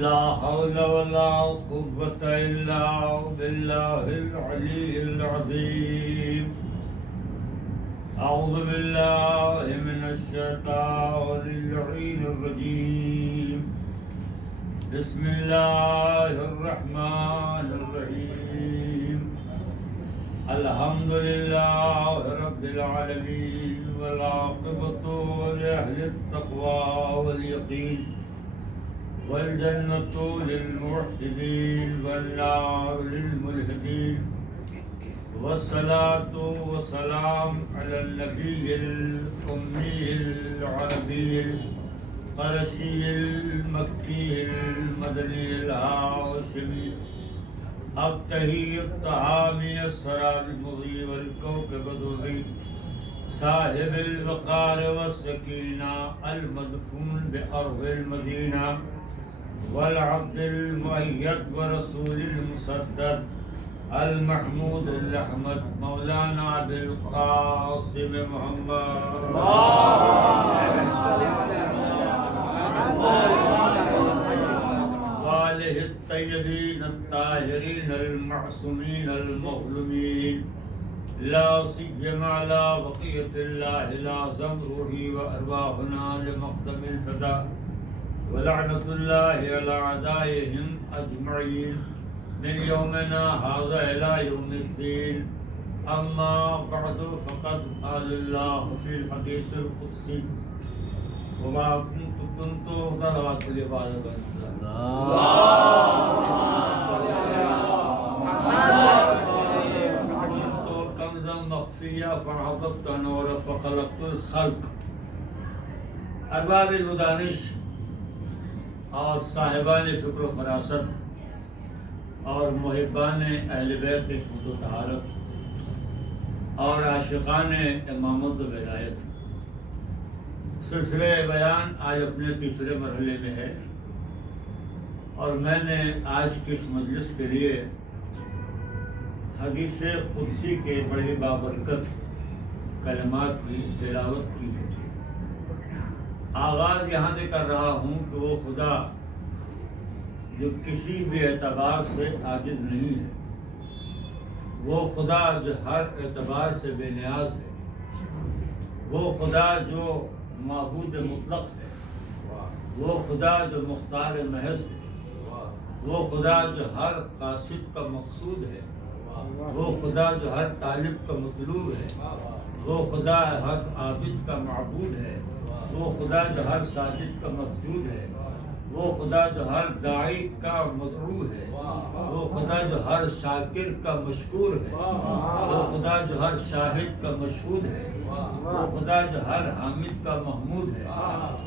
لا حول ولا قوة إلا بالله العلي العظيم. أعوذ بالله من الشيطان اللعين الرجيم. بسم الله الرحمن الرحيم. الحمد لله رب العالمين والعاقبة لأهل التقوى واليقين والجنة للموحدين والنار للملحدين والصلاة والسلام على النبي الأمي العربي القرشي المكي المدني الهاشمي الطهي الطعامي السراب المضي والكوكب الدري صاحب الوقار والسكينة المدفون بأرض المدينة والعبد المؤيد ورسول المسدد المحمود الأحمد مولانا بالقاسم محمد وآله الطيبين الطاهرين المعصومين المظلومين لا سيما على بقية الله الأعظم روحي وأرواحنا لمقدم الفداء ولعنة الله على أعدائهم أجمعين من يومنا هذا إلى يوم الدين. أما بعد فقد قال الله في الحديث القدسي وما كنت ضربت لعبادة كنت كنزا مخفيا فعبدت نور فخلقت الخلق. ارباب الدانش اور صاحبان فکر و فراست اور محبان اہل بیت عصمت و طہارت اور عاشقان امامت و ولایت، سلسلہ بیان آج اپنے تیسرے مرحلے میں ہے، اور میں نے آج کی اس مجلس کے لیے حدیث قدسی کے بڑی بابرکت کلمات کی تلاوت کی ہے۔ آغاز یہاں سے کر رہا ہوں کہ وہ خدا جو کسی بھی اعتبار سے عاجز نہیں ہے، وہ خدا جو ہر اعتبار سے بے نیاز ہے، وہ خدا جو معبود مطلق ہے، وہ خدا جو مختار محض ہے، وہ خدا جو ہر قاصد کا مقصود ہے، وہ خدا جو ہر طالب کا مطلوب ہے، وہ خدا ہر عابد کا معبود ہے، وہ خدا جو ہر ساجد کا مسجود ہے، وہ خدا جو ہر داعی کا مدعو ہے، وہ خدا جو ہر شاکر کا مشکور ہے، وہ خدا جو ہر شاہد کا مشہود ہے، وہ خدا جو ہر حامد کا محمود ہے،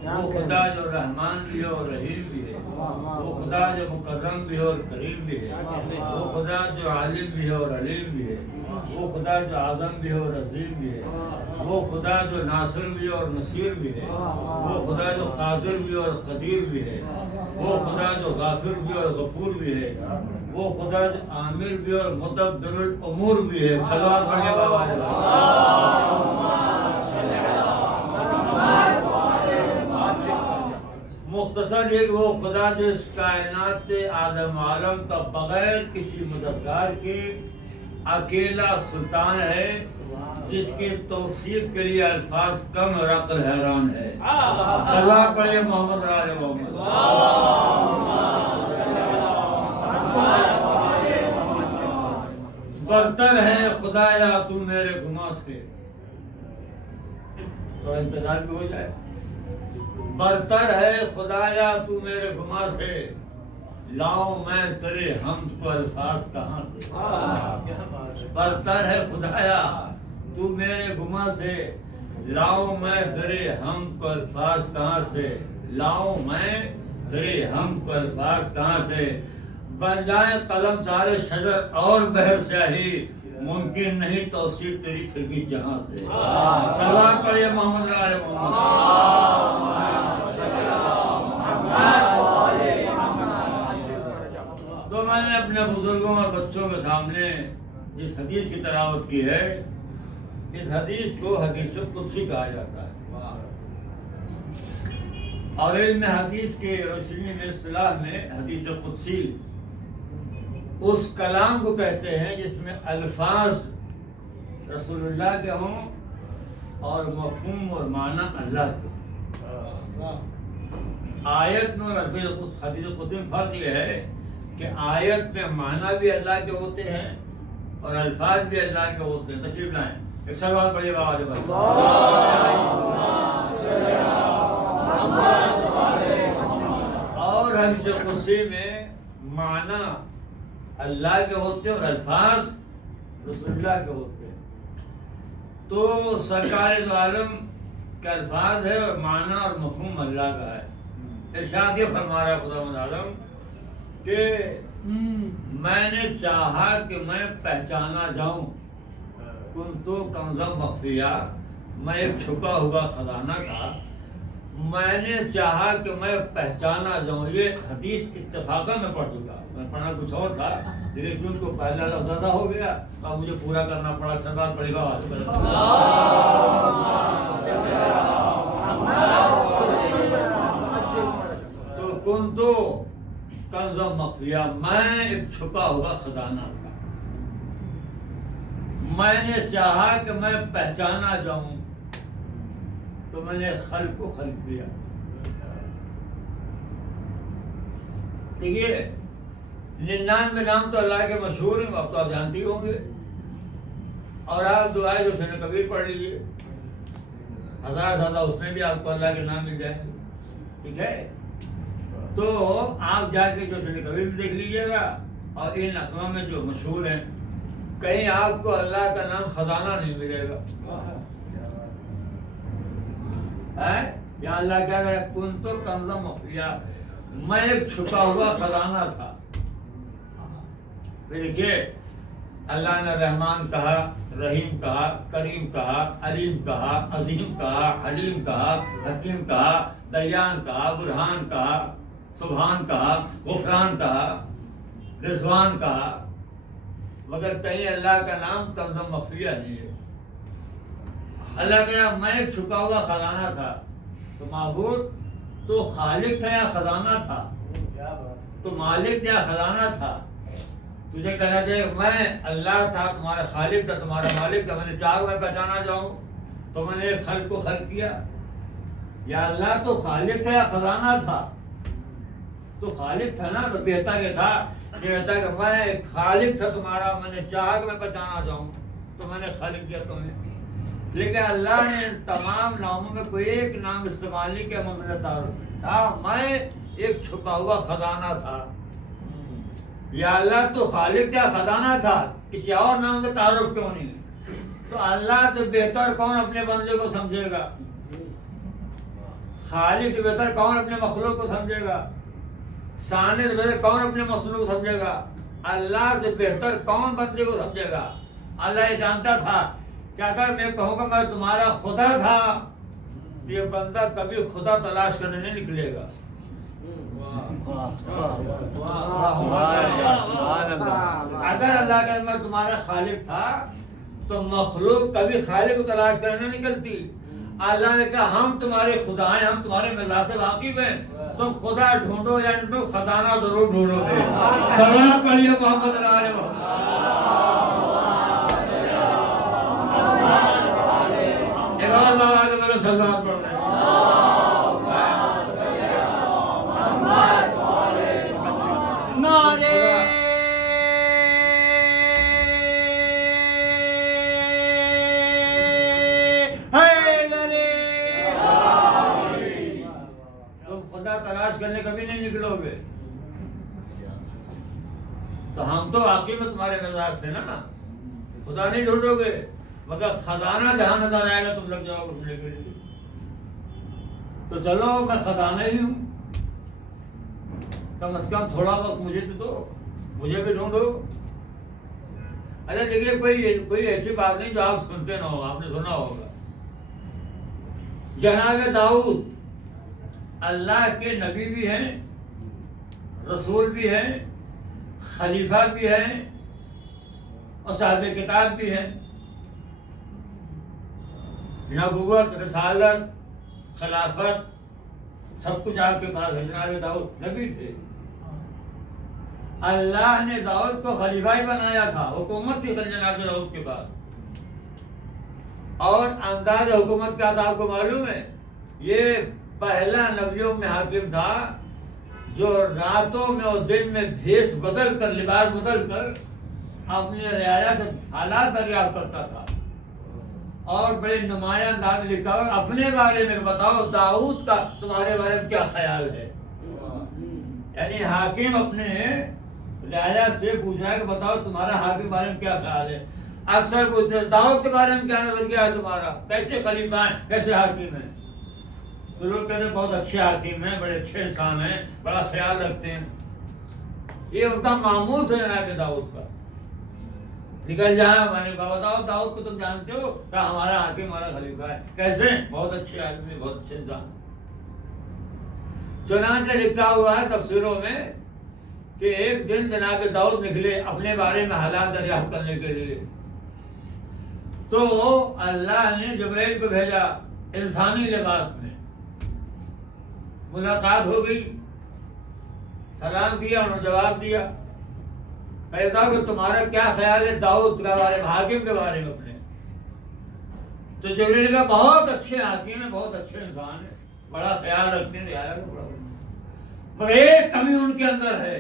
وہ خدا جو رحمان بھی ہے اور رحیم بھی ہے، وہ خدا جو مکرم بھی ہے اور کریم بھی ہے، وہ خدا جو عالم بھی ہے اور علیم بھی ہے، وہ خدا جو اعظم بھی ہے اور عظیم بھی ہے، وہ خدا جو ناصر بھی ہے اور نصیر بھی ہے، وہ خدا جو قادر بھی اور قدیر بھی ہے، وہ خدا جو غافر بھی اور غفور بھی ہے، وہ خدا جو عامر بھی اور مدبر الامور بھی ہے۔ صلوات پڑھیں بابا جی۔ مختصر یہ وہ خدا جو اس کائنات آدم عالم کا بغیر کسی مددگار کے اکیلا سلطان ہے، جس کی توصیف کے لیے الفاظ کم اور عقل حیران ہے۔ صلوات پڑھیں محمد آل محمد۔ برتر ہے خدایا تو میرے گناہ سے، تو انتظار بھی ہو جائے۔ برتر ہے خدایا تو میرے گناہ سے، لاؤں میں تیرے حمد کو الفاظ کہاں سے۔ برتر ہے خدایا تو میرے گناہ سے، لاؤں میں تیرے حمد کو الفاظ کہاں سے، لاؤں میں تیرے حمد کو الفاظ کہاں سے۔ بن جائیں قلم سارے شجر اور بحر سیاہی، ممکن نہیں توصیف تیری پھر بھی جہاں سے۔ صلوات پڑھیے محمد آل محمد۔ تو میں نے اپنے بزرگوں اور بچوں کے سامنے جس حدیث کی تلاوت کی ہے، اس حدیث کو حدیث قدسی کہا جاتا ہے، اور علم حدیث کے روشنی میں اصطلاح میں حدیث قدسی اس کلام کو کہتے ہیں جس میں الفاظ رسول اللہ کے ہوں اور مفہوم اور معنی اللہ کے ہوں۔ آیت میں اور حدیث قدسی میں فرق یہ ہے کہ آیت میں معنی بھی اللہ کے ہوتے ہیں اور الفاظ بھی اللہ کے ہوتے ہیں۔ تشریف لائیں، ایک سوال پڑھیے گا آج اور حدیث قدسی میں معنی اللہ کے ہوتے ہیں اور الفاظ رسول اللہ کے ہوتے ہیں۔ تو سرکار دو عالم کے الفاظ ہے اور معنی اور مفہوم اللہ کا ہے۔ ارشاد یہ فرما رہا ہے خدا مند عالم کہ میں نے چاہا کہ میں پہچانا جاؤں، کنتو کنزا مخفیہ، میں ایک چھپا ہوا خزانہ تھا، میں نے چاہا کہ میں پہچانا جاؤں۔ یہ حدیث اتفاقا میں پڑھ چکا، میں پڑھنا کچھ اور تھا لیکن چون کو پہلا لفظ زیادہ ہو گیا تو مجھے پورا کرنا پڑا۔ سربات پڑے گا تو کنتو کنزا مخفیہ، میں ایک چھپا ہوا خزانہ تھا، میں نے چاہا کہ میں پہچانا جاؤں تو میں نے خلق کو خلق کیا۔ دیکھیے 99 نام تو اللہ کے مشہور ہیں، اب تو آپ جانتے ہی ہوں گے، اور آپ دعائیں جو سن کبیر پڑھ لیجیے، ہزار زیادہ اس میں بھی آپ کو اللہ کے نام مل جائیں گے، ٹھیک ہے؟ تو آپ جا کے جو سن کبیر بھی دیکھ لیجیے گا، اور ان اسما میں جو مشہور ہیں کہیں آپ کو اللہ کا نام خزانہ نہیں ملے گا۔ یا اللہ کیا کہا، کنتو کنزا مخفیہ، میں ایک چھپا ہوا خزانہ تھا۔ دیکھیے اللہ نے رحمان کہا، رحیم کہا، کریم کہا، علیم کہا، عظیم کہا، حلیم کہا، حکیم کہا، دیان کہا، برہان کہا، سبحان کہا، غفران کہا، رضوان کہا، مگر کہیں اللہ کا نام کنز مخفیہ نہیں ہے۔ اللہ کہا میں ایک چھپا ہوا خزانہ تھا۔ تو معبود تو خالق تھا یا خزانہ تھا؟ تو مالک تھا یا خزانہ تھا؟ تجھے کہنا چاہیے میں اللہ تھا، تمہارا خالق تھا، تمہارا مالک تھا، میں نے چاہا میں پہچانا جاؤں تو میں نے خلق کو خلق کیا۔ یا اللہ تو خالق تھا یا خزانہ تھا؟ تو خالق تھا نا، تو بہتر یہ تھا کہ میں خالق تھا تمہارا، میں نے چاہا کہ میں پہچانا جاؤں تو میں نے خالق کیا تمہیں۔ لیکن اللہ نے تمام ناموں میں کوئی ایک نام استعمال نہیں کیا، میں ایک چھپا ہوا خزانہ تھا۔ یا اللہ تو خالق تھا، خزانہ تھا، کسی اور نام کا تعارف کیوں نہیں؟ تو اللہ سے بہتر کون اپنے بندے کو سمجھے گا؟ خالق سے بہتر کون اپنے مخلوق کو سمجھے گا؟ ثانی سے بہتر کون اپنے مخلوق کو سمجھے گا؟ اللہ سے بہتر کون بندے کو سمجھے گا؟ اللہ یہ جانتا تھا کہ اگر میں کہوں گا میں تمہارا خدا تھا تو یہ بندہ کبھی خدا تلاش کرنے نہیں نکلے گا۔ اگر اللہ کا میں تمہارا خالق تھا تو مخلوق کبھی خالق کو تلاش کرنے نہیں نکلتی۔ اللہ نے کہا ہم تمہارے خدا ہیں، ہم تمہارے مزاج سے واقف ہیں، تم خدا ڈھونڈو یا ڈھونڈو، خزانہ ضرور ڈھونڈو گے۔ صلوات پڑھیے محمد علیہ وسلم۔ ایک اور بار آگے بولو صلوات پڑھ رہے ہیں۔ نعرے تم خدا تلاش کرنے کبھی نہیں نکلو گے۔ تو ہم تو واقعی میں تمہارے مزاج تھے نا، خدا نہیں ڈھونڈو گے مگر خزانہ جہاں نظر آئے گا تم لگ جاؤ گے ڈھونڈنے کے لیے۔ تو چلو میں خزانہ ہی ہوں، کم از کم تھوڑا وقت مجھے تو دو، مجھے بھی ڈھونڈو۔ اچھا دیکھیے کوئی ایسی بات نہیں جو آپ سنتے نہ ہوگا، آپ نے سنا ہوگا۔ جناب داؤد اللہ کے نبی بھی ہیں، رسول بھی ہیں، خلیفہ بھی ہیں اور صاحب کتاب بھی ہیں۔ نبوت، رسالت، خلافت سب کچھ آپ کے پاس ہے. جناب داؤد نبی تھے. اللہ نے داؤد کو خلیفہ ہی بنایا تھا, حکومت تھی جناب داؤد کے پاس. اور انداز حکومت کیا تھا آپ کو معلوم ہے؟ یہ پہلا نبیوں میں حاکم تھا جو راتوں میں اور دن میں بھیس بدل کر, لباس بدل کر اپنی رعایا سے حالات دریافت کرتا تھا. اور بڑے نمایاں انداز میں لکھا, اور اپنے بارے میں بتاؤ داؤد کا تمہارے بارے میں کیا خیال ہے. یعنی حاکم اپنے رعایا سے پوچھ رہا ہے کہ بتاؤ تمہارا حاکم کے بارے میں کیا خیال ہے. اکثر پوچھتے ہیں داؤد کے بارے میں کیا نظریہ ہے تمہارا, کیسے خلیفہ ہیں, کیسے حاکم ہیں. تو لوگ کہتے ہیں بہت اچھے حاکم ہیں, بڑے اچھے انسان ہیں, بڑا خیال رکھتے ہیں. یہ ان کا معمول ہے جناب داؤد کا. نکل جائیں, میں نے کہا بتاؤ داؤد کو تم جانتے ہو, کہ ہمارا حاکم ہمارا خلیفہ ہے. کیسے؟ بہت اچھے آدمی, بہت اچھے انسان. چنانچہ لکھا ہوا ہے تفسیروں میں کہ ایک دن جناب داؤد نکلے اپنے بارے میں حالات دریافت کرنے کے لیے. تو اللہ نے جبرائیل کو بھیجا انسانی لباس میں. ملاقات ہو گئی, سلام کیا, انہوں نے جواب دیا. کہتا کہ تمہارا کیا خیال ہے داؤد کے بارے میں, حاکم کے بارے میں اپنے. تو جبرائیل نے کہا بہت اچھے حاکم ہیں, بہت اچھے انسان ہیں, بڑا خیال رکھتے ہیں, رعایا کا بڑا, مگر ایک کمی ان کے اندر ہے.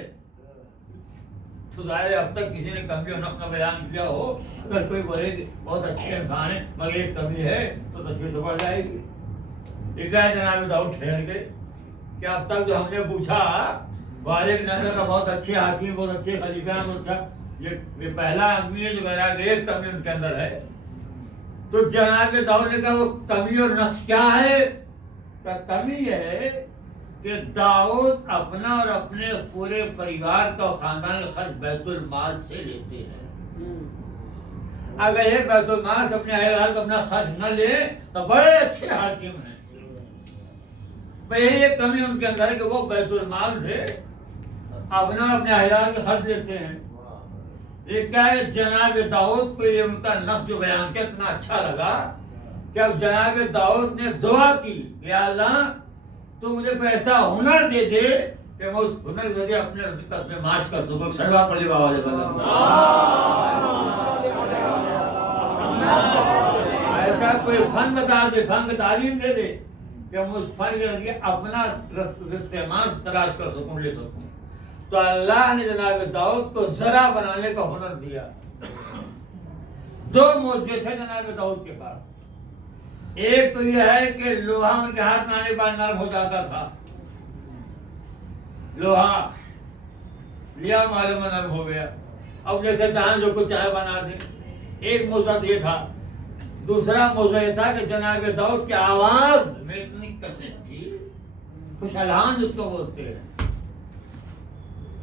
تو ظاہر ہے اب تک کسی نے کمی اور نقص کا بیان کیا ہو, اگر کوئی بولے کہ بہت اچھے انسان ہیں مگر ایک کمی ہے, تو تصویر تو بڑھ جائے گی. لکھا ہے جناب داؤد ٹھہر گئے کہ اب تک جو ہم نے پوچھا والد نظر کا بہت اچھے حاکم, بہت اچھے خلیفہ ہیں, بہت اچھا, یہ پہلا آدمی ہے جو کہہ رہا ہے کہ ایک کمی ان کے اندر ہے. تو جناب داؤد نے کہا وہ کمی اور نقص کیا ہے؟ کمی ہے کہ داؤد اپنا اور اپنے پورے پریوار کا خاندان کا خرچ بیت المال سے لیتے ہیں. اگر یہ بیت المال سے اپنے اہل کا اپنا خرچ نہ لے تو بڑے اچھے حاکم ہیں. یہی ایک کمی ان کے اندر ہے کہ وہ بیت المال سے اپنا اپنے اہل کا خرچ لیتے ہیں. یہ کیا ہے جناب داؤد کو یہ ان کا نقص جو بیان کیا اتنا اچھا لگا کہ اب جناب داؤد نے دعا کی کہ اللہ تو مجھے کوئی ایسا ہنر دے دے کہ میں اس ہنر کے ذریعے اپنے قصبے معاش کر سکوں. شروعات پڑھی بابا جی ایسا کوئی فن بتا دے, فن کی تعلیم دے دے کہ ہم اس فن کے ذریعے اپنا رزق معاش تلاش کر سکوں, لے سکوں. تو اللہ نے جناب داؤد کو زرع بنانے کا ہنر دیا. 2 معجزے تھے جناب داؤد کے پاس. ایک تو یہ ہے کہ لوہا ان کے ہاتھ میں آنے کے بعد نرم ہو جاتا تھا. لوہا لیا معلوم نرم ہو گیا, اب جیسے چاہیں جو کچھ چاہے بنا دیں. ایک معجزہ یہ تھا. دوسرا معجزہ یہ تھا کہ جناب داؤد کی آواز میں اتنی کشش تھی, خوش الحان جس کو بولتے ہیں,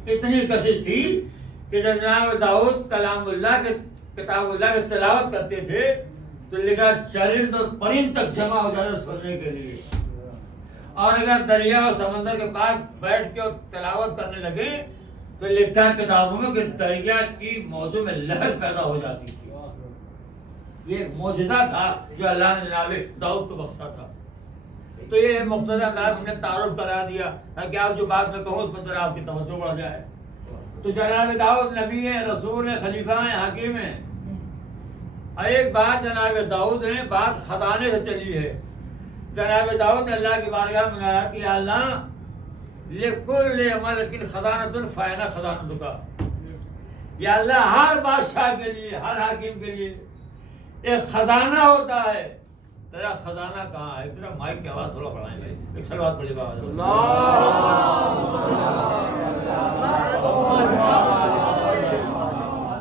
اتنی کشش تھی کہ جناب داؤد کلام اللہ کے, کتاب اللہ کی تلاوت کرتے تھے تو لکھا چرند اور پرند تک جمع ہو جاتا سننے کے لیے. اور اگر دریا اور سمندر کے پاس بیٹھ کے اور تلاوت کرنے لگے تو لکھا کتابوں میں کہ دریا کی موجوں میں لہر پیدا ہو جاتی تھی. یہ ایک معجزہ تھا جو اللہ نے جناب داؤد کو بخشا تھا. تو یہ مختصر انداز ہم نے تعارف کرا دیا تاکہ آپ جو بات میں کہوں اس پر ذرا آپ کی توجہ بڑھ جائے. تو جناب داؤد نبی ہیں, رسول ہیں, خلیفہ ہیں, حاکم ہیں. ایک بات جناب داؤد نے بات خزانے سے چلی ہے. جناب داؤد نے اللہ کی بارگاہ میں کہا کہ اللہ لکل ملک خزانۃ فانا خزانۃک, یا اللہ ہر بادشاہ کے لیے, ہر حاکم کے لیے ایک خزانہ ہوتا ہے. تیرا خزانہ کہاں ہے؟ تیرا مائک کی آواز تھوڑا بڑھائیں گے. ایک صلوات پڑھی بابا.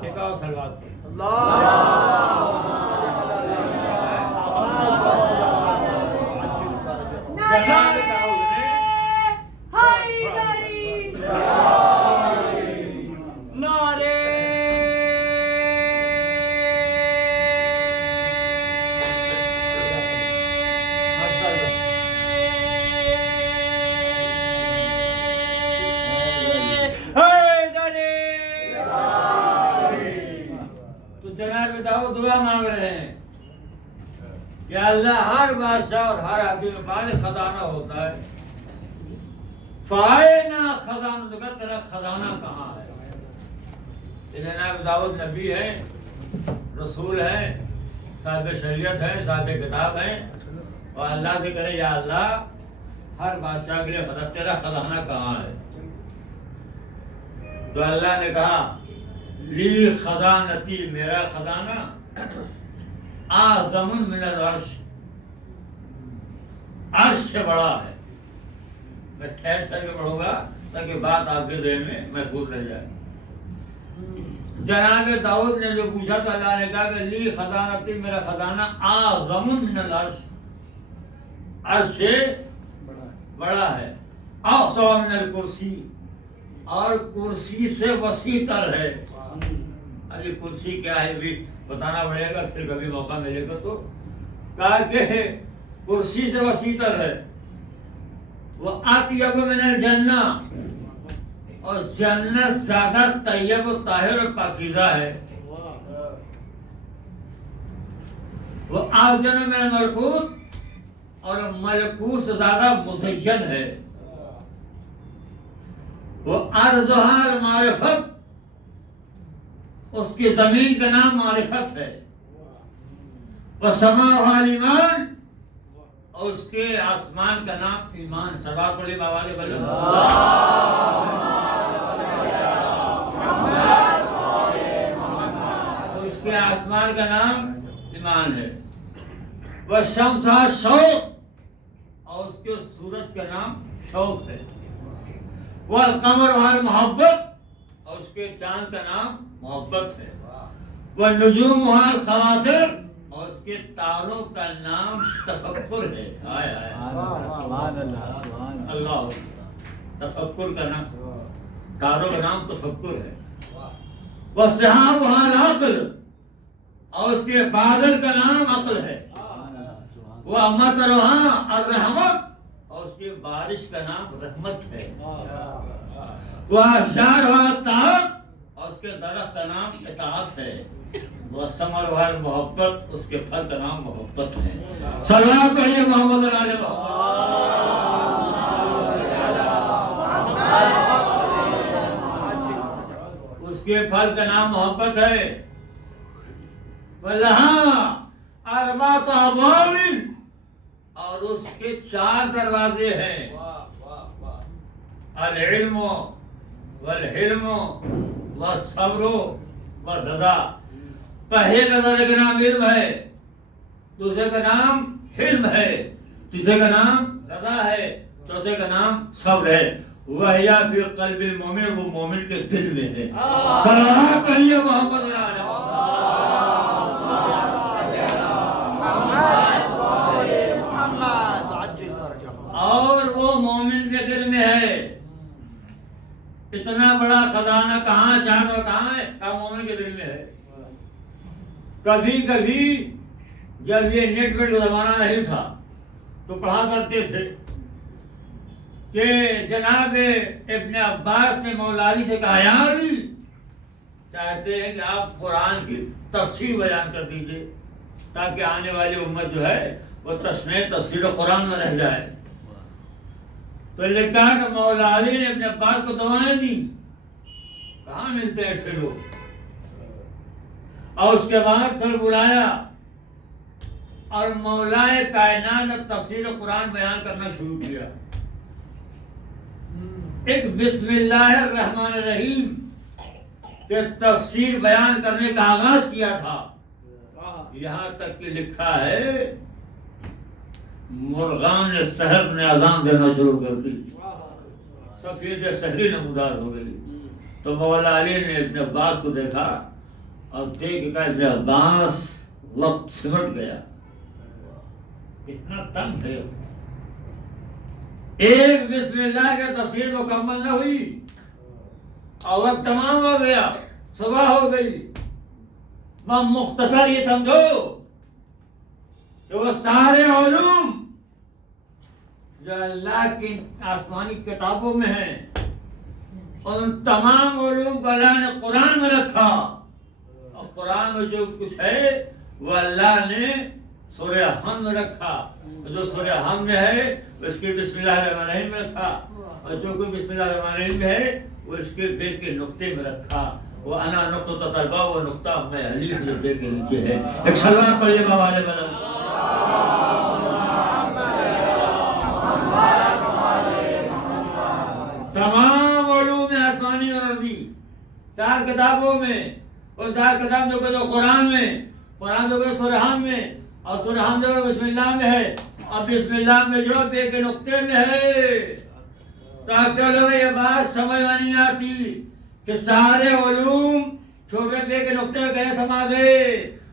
ایک اور صلوات دعا مانگ رہے ہیں کہ اللہ ہر بادشاہ اور ہر حاکم کے پاس خزانہ ہوتا ہے. فائنا خزانہ کا، تیرا خزانہ کہاں ہے؟ جناب داؤد نبی ہے، رسول ہے، صاحب شریعت ہے، صاحب کتاب ہے، اور اللہ سے کرے یا اللہ ہر بادشاہ کے لیے تیرا خزانہ کہاں ہے؟ تو اللہ نے کہا لی خزانتی، میرا خزانہ اعظم من العرش، عرش سے بڑا ہے۔ میں ٹھہر ٹھہر کے پڑھوں گا تاکہ بات آپ کے ذہن میں محفوظ رہ جائے۔ جناب داؤد نے جو پوچھا تو اللہ نے کہا کہ لی خزانتی، میرا خزانہ اعظم من العرش، عرش سے بڑا ہے، اوسع من الکرسی، اور کرسی سے وسیع تر ہے۔ ابھی کرسی کیا ہے بھی بتانا پڑے گا، پھر کبھی موقع ملے گا تو۔ کہا کہ کرسی سے وسیع تر ہے، وہ اطیب من الجنہ، اور جنت زیادہ طیب و طاہر اور پاکیزہ ہے۔ وہ اعظم من الملکوت، اور ملکوت سے زیادہ مزین ہے۔ وہ ارضها المعرفت، اس کی زمین کا نام معرفت ہے۔ وسماؤها الایمان، اور اس کے آسمان کا نام ایمان۔ سبا پڑھے بابا نے بولے اس کے آسمان کا نام ایمان ہے۔ وشمسها الشوق، اور اس کے سورج کا نام شوق ہے۔ والقمرها المحبت، اور اس کے چاند کا نام محبت ہے۔ والنجومها الخواطر، اور اس کے تاروں کا نام تفکر ہے۔ ہائے ہائے اللہ، تفکر کا نام، تاروں کا نام تفکر ہے۔ وسحابها العقل، اور اس کے بادل کا نام عقل ہے۔ ومطرها الرحمت، اور اس کے بارش کا نام رحمت ہے۔ واشجارها الطاعت، اور اس کے درخت کا نام اطاعت ہے۔ وثمرها المحبت، اس کے پھل کا نام محبت ہے۔ صلوات علی محمد علیہ محمد، اس کے پھل کا نام محبت ہے۔ وَلَهَا أَرْبَعَةُ أَبْوَابٍ، اور اس کے 4 دروازے ہیں۔ العلم والحلم والصبر والرضا۔ پہلے دروازے کا نام علم ہے، دوسرے کا نام حلم ہے، تیسرے کا نام رضا ہے، چوتھے کا نام صبر ہے۔ وَهِيَ فِي قَلْبِ الْمُؤْمِنِ، وہ مومن کے دل میں ہے۔ صلوات علی محمد علیہ اور وہ مومن کے دل میں ہے۔ اتنا بڑا خزانہ کہاں، جانور کہاں ہے؟ کہاں مومن کے دل میں ہے۔ کبھی کبھی جب یہ نیٹ ورک کا زمانہ نہیں تھا تو پڑھا کرتے تھے کہ جناب ابن عباس نے مولا علی سے کہا، یا علی، چاہتے ہیں کہ آپ قرآن کی تفسیر بیان کر دیجئے تاکہ آنے والی امت جو ہے وہ تشنیع تفسیر قرآن میں رہ جائے۔ تو لکھا کہ مولا علی نے ابن عباس کو دعائیں دی۔ کہاں ملتے ہیں ایسے لوگ؟ اور اس کے بعد پھر بلایا اور مولا کائنات تفسیر قرآن بیان کرنا شروع کیا۔ ایک بسم اللہ الرحمن الرحیم کے تفسیر بیان کرنے کا آغاز کیا تھا، یہاں تک کہ لکھا ہے مرغان نے سحر نے اذان دینا شروع کر دی، سفید سحری نمودار ہو گئی۔ تو مولا علی نے ابن عباس کو دیکھا اور دیکھ کر ابن عباس وقت سمٹ گیا، اتنا تنگ ہے۔ ایک بسم اللہ کے تفسیر مکمل نہ ہوئی اور وقت تمام ہو گیا، صبح ہو گئی۔ میں مختصر یہ سمجھو کہ وہ سارے علوم جو اللہ کی آسمانی کتابوں میں ہیں، اور ان تمام علوم کو اللہ نے قرآن میں رکھا، اور قرآن میں جو کچھ ہے وہ اللہ نے سورہ حمد میں رکھا، جو سورہ حمد میں ہے اس کی بسم اللہ الرحمن الرحیم میں رکھا، اور جو کوئی بسم اللہ الرحمن الرحیم ہے وہ اس کے بے کے نقطے میں رکھا، وہ انا نقطہ طلبہ، وہ نقطہ میں حلیف جو بے کے نیچے ہے. ایک سلوات پڑھیے بابا علیہ وسلم. تمام علوم آسمانی اور ارضی 4 کتابوں میں، اور 4 کتاب جو قرآن میں، قرآن جو سورحان میں، اور سورحان جو بسم اللہ میں ہے، اور بسم اللہ میں جو بے کے نقطے میں ہے. تو اکثر لوگ یہ بات سمجھ میں نہیں آتی کہ سارے علوم چھوٹے بے کے نقطے میں کیسے سما گئے.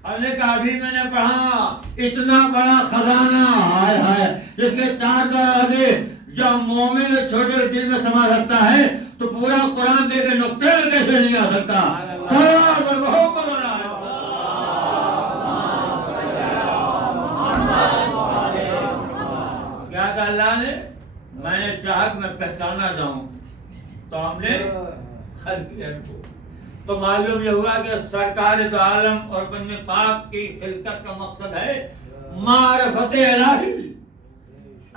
ہم نے کہا ابھی میں نے پڑھا اتنا بڑا خزانہ ہائے ہائے جس کے 4 دروازے، جب مومن چھوٹے دل میں سما سکتا ہے تو پورا قرآن بے کے نقطے میں کیسے نہیں آ سکتا. کیا کہا اللہ نے؟ میں نے چاہا کہ میں پہچانا جاؤں تو ہم نے خلق کیا کو. تو معلوم یہ ہوا کہ سرکار دو عالم اور بندے پاک کی خلقت کا مقصد ہے معرفت الہی.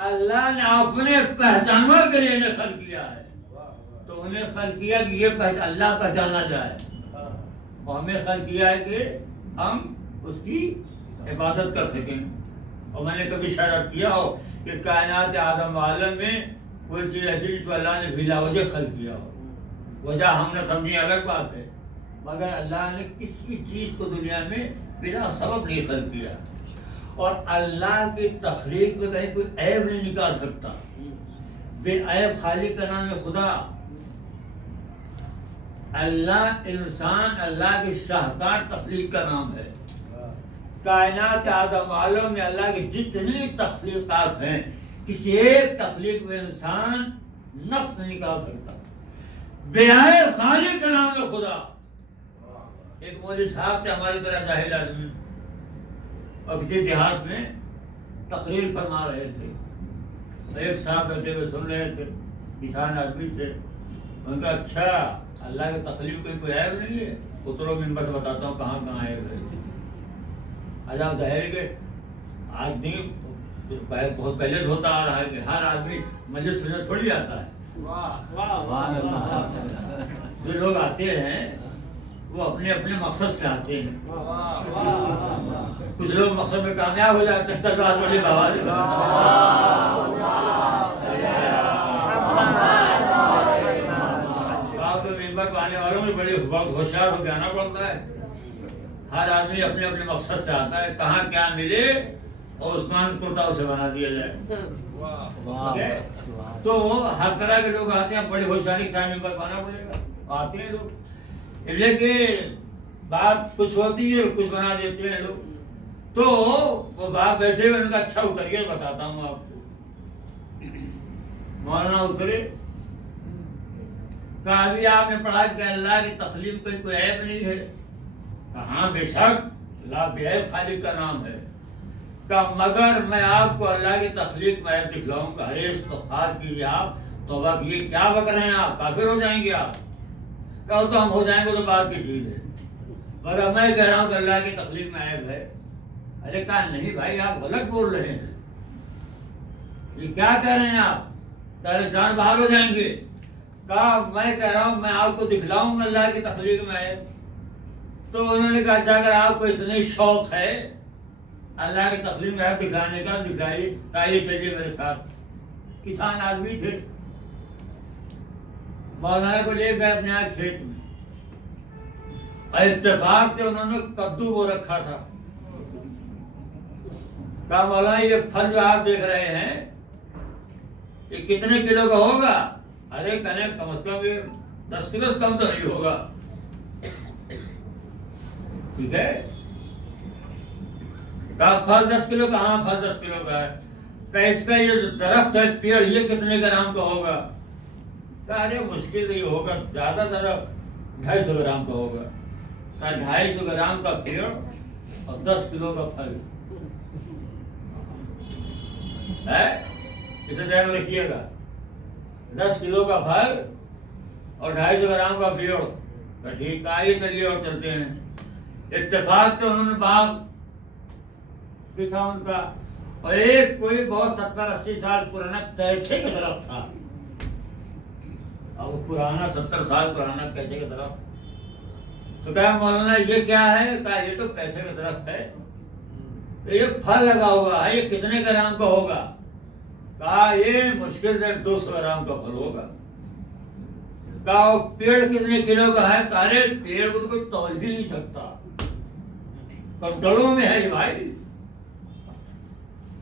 اللہ نے اپنے پہچانوا کے لیے انہیں خلق کیا ہے، تو انہیں خلق کیا کہ یہ اللہ پہچانا جائے، اور ہمیں خلق کیا ہے کہ ہم اس کی عبادت کر سکیں. اور میں نے کبھی شاید کیا ہو کہ کائنات آدم عالم میں کوئی چیز ایسی جس کو اللہ نے بلا وجہ خلق کیا ہو. وجہ ہم نے سمجھی الگ بات ہے، مگر اللہ نے کسی چیز کو دنیا میں بلا سبب نہیں خلق کیا. اور اللہ کی تخلیق میں کہیں کوئی عیب نہیں نکال سکتا. بے عیب خالق کا نام ہے خدا. اللہ انسان اللہ کی شاہکار تخلیق کا نام ہے. کائنات آدم عالم میں اللہ کی جتنی تخلیقات ہیں کسی ایک تخلیق میں انسان نقص نہیں نکال سکتا. بے عیب خالق کا نام ہے خدا. ایک مولوی صاحب تھے ہماری طرح جاہل آدمی، اور کسی دیہات میں تقریر فرما رہے تھے. ایک صاحب بیٹھے ہوئے سن رہے تھے، کسان آدمی تھے. ان کا اچھا اللہ کے تخلیق کوئی عیب نہیں ہے؟ اترو ممبر سے بتاتا ہوں کہاں کہاں عیب ہے. عجب ظاہر ہے کہ آدمی بہت پہلے سے ہوتا آ رہا ہے کہ ہر آدمی مجلس سننے تھوڑی آتا ہے. جو لوگ آتے ہیں وہ اپنے اپنے مقصد سے آتے ہیں. کچھ لوگ مقصد میں کامیاب ہو جاتے ہیں. سب بات بڑی بابا ممبر پہ آنے والوں میں بڑی بہت ہوشیار ہو کے آنا پڑتا ہے. ہر آدمی اپنے اپنے مقصد سے آتا ہے، کہاں کیا ملے اور عثمان کرتا اسے بنا دیا جائے. تو ہر طرح کے لوگ آتے ہیں. بڑی ہوشیاری کے ساتھ ممبر پہ آنا پڑے گا. آتے ہیں لوگ، لیکن بات کچھ ہوتی ہے اور کچھ بنا دیتے ہیں لوگ. تو وہ باپ بیٹھے ہوئے ان کا اچھا اتر کے بتاتا ہوں آپ کو. مولانا اترے، کہا ابھی آپ نے پڑھا کہ اللہ کی تخلیق کا کوئی عیب نہیں ہے. کہاں بے شک اللہ بے عیب خالق کا نام ہے. کہا مگر میں آپ کو اللہ کی تخلیق میں عیب دکھلاؤں گا. ارے استغفار کیجیے آپ، توبہ کیجیے، کیا بک رہے ہیں آپ؟ کافر ہو جائیں گے آپ. کہا تو ہم ہو جائیں گے تو بات کی چیز ہے، مگر میں کہہ رہا ہوں کہ اللہ کی تخلیق میں عیب ہے. ارے کہا نہیں بھائی آپ غلط بول رہے ہیں، یہ کیا کہہ رہے ہیں آپ؟ انسان باہر ہو جائیں گے. کہا میں کہہ رہا ہوں میں آپ کو دکھلاؤں گا اللہ کی تخلیق میں عیب. تو انہوں نے کہا اگر آپ کو اتنی شوق ہے اللہ کی تخلیق میں عیب دکھلانے کا، دکھلائیے. کہا یہ چلیے میرے ساتھ. کسان آدمی تھے، مولانا کو لے گئے اپنے یہاں کھیت میں. اتفاق سے انہوں نے کدو وہ رکھا تھا. کہا مولانا یہ پھل جو آپ دیکھ رہے ہیں یہ کتنے کلو کا ہوگا؟ ارے کہنے کم از کم 10 کلو سے کم تو نہیں ہوگا. ٹھیک ہے. کہا پھل 10 کلو کا؟ ہاں پھل 10 کلو کا ہے. کہ اس کا یہ جو درخت ہے پیڑ یہ کتنے گرام کا ہوگا؟ کہا ارے مشکل نہیں ہوگا، زیادہ درخت 250 گرام کا ہوگا. کہا 250 گرام کا پیڑ اور 10 کلو کا پھل ہے، اسے ذہن میں رکھیے گا. 10 کلو کا پھل اور 250 گرام کا پیڑ. ٹھیک ہے آئیے چلیے اور چلتے ہیں. اتفاق سے انہوں نے باغ بھی تھا ان کا، اور ایک کوئی بہت 70-80 سال پرانا تیکھے کا درخت تھا. وہ پرانا 70 سال پرانا کیچے کا درخت. تو کہا مولانا یہ کیا ہے؟ کہا یہ تو کیچے کا درخت ہے, یہ پھل لگا ہوا ہے, یہ کتنے گرام کا ہوگا؟ کہا یہ مشکل سے 200 گرام کا پھل ہوگا. کہا وہ پیڑ کتنے کلو کا ہے؟ کہا ارے پیڑ کو تو کوئی تول بھی نہیں سکتا, کنٹرولوں میں ہے یہ بھائی.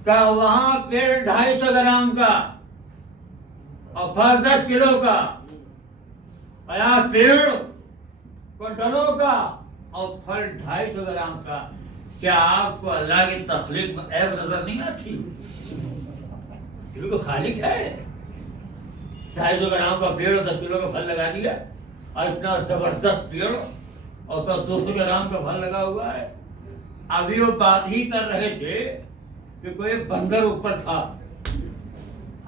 کہا وہاں پیڑ 250 گرام کا اور پھل 10 کلو کا, اور پیڑ کنٹرولوں کا اور پھل 250 گرام کا. کیا آپ کو اللہ کی تخلیق میں عیب نظر نہیں آتی؟ یہ تو خالق ہے. 250 گرام کا پیڑ اور 10 کلو کا پھل لگا دیا, اور اتنا زبردست پیڑ اور 200 گرام کا پھل لگا ہوا ہے. ابھی وہ بات ہی کر رہے تھے کہ کوئی بندر اوپر تھا,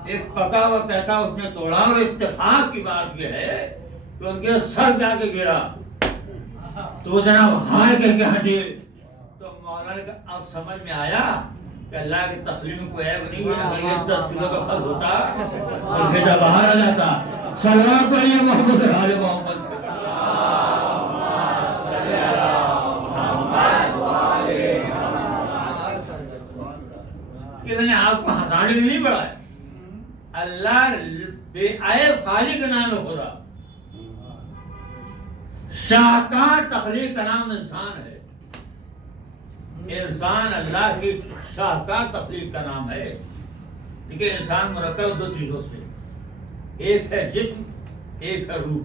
ایک پکا ہوا کہتا اس نے توڑا, اور اتفاق کی بات یہ ہے کہ ان کے سر جا کے گرا تو وہ جناب ہائے کہہ کے ہٹے. تو مولانا کا اب سمجھ میں آیا کہ اللہ کی تخلیق میں کوئی عیب نہیں ہے. اگر یہ 10 کلو کا پھل ہوتا تو بھیجا باہر آ جاتا. صلوات پڑھیے محمد آل محمد. کہ میں نے آپ کو ہنسانے میں نہیں پڑھا ہے. اللہ بے عیب خالق کا نام ہے خدا. شاہکار تخلیق کا نام انسان ہے. انسان اللہ کی شاہکار تخلیق کا نام ہے. دیکھیے انسان مرکب 2 چیزوں سے, ایک ہے جسم, ایک ہے روح.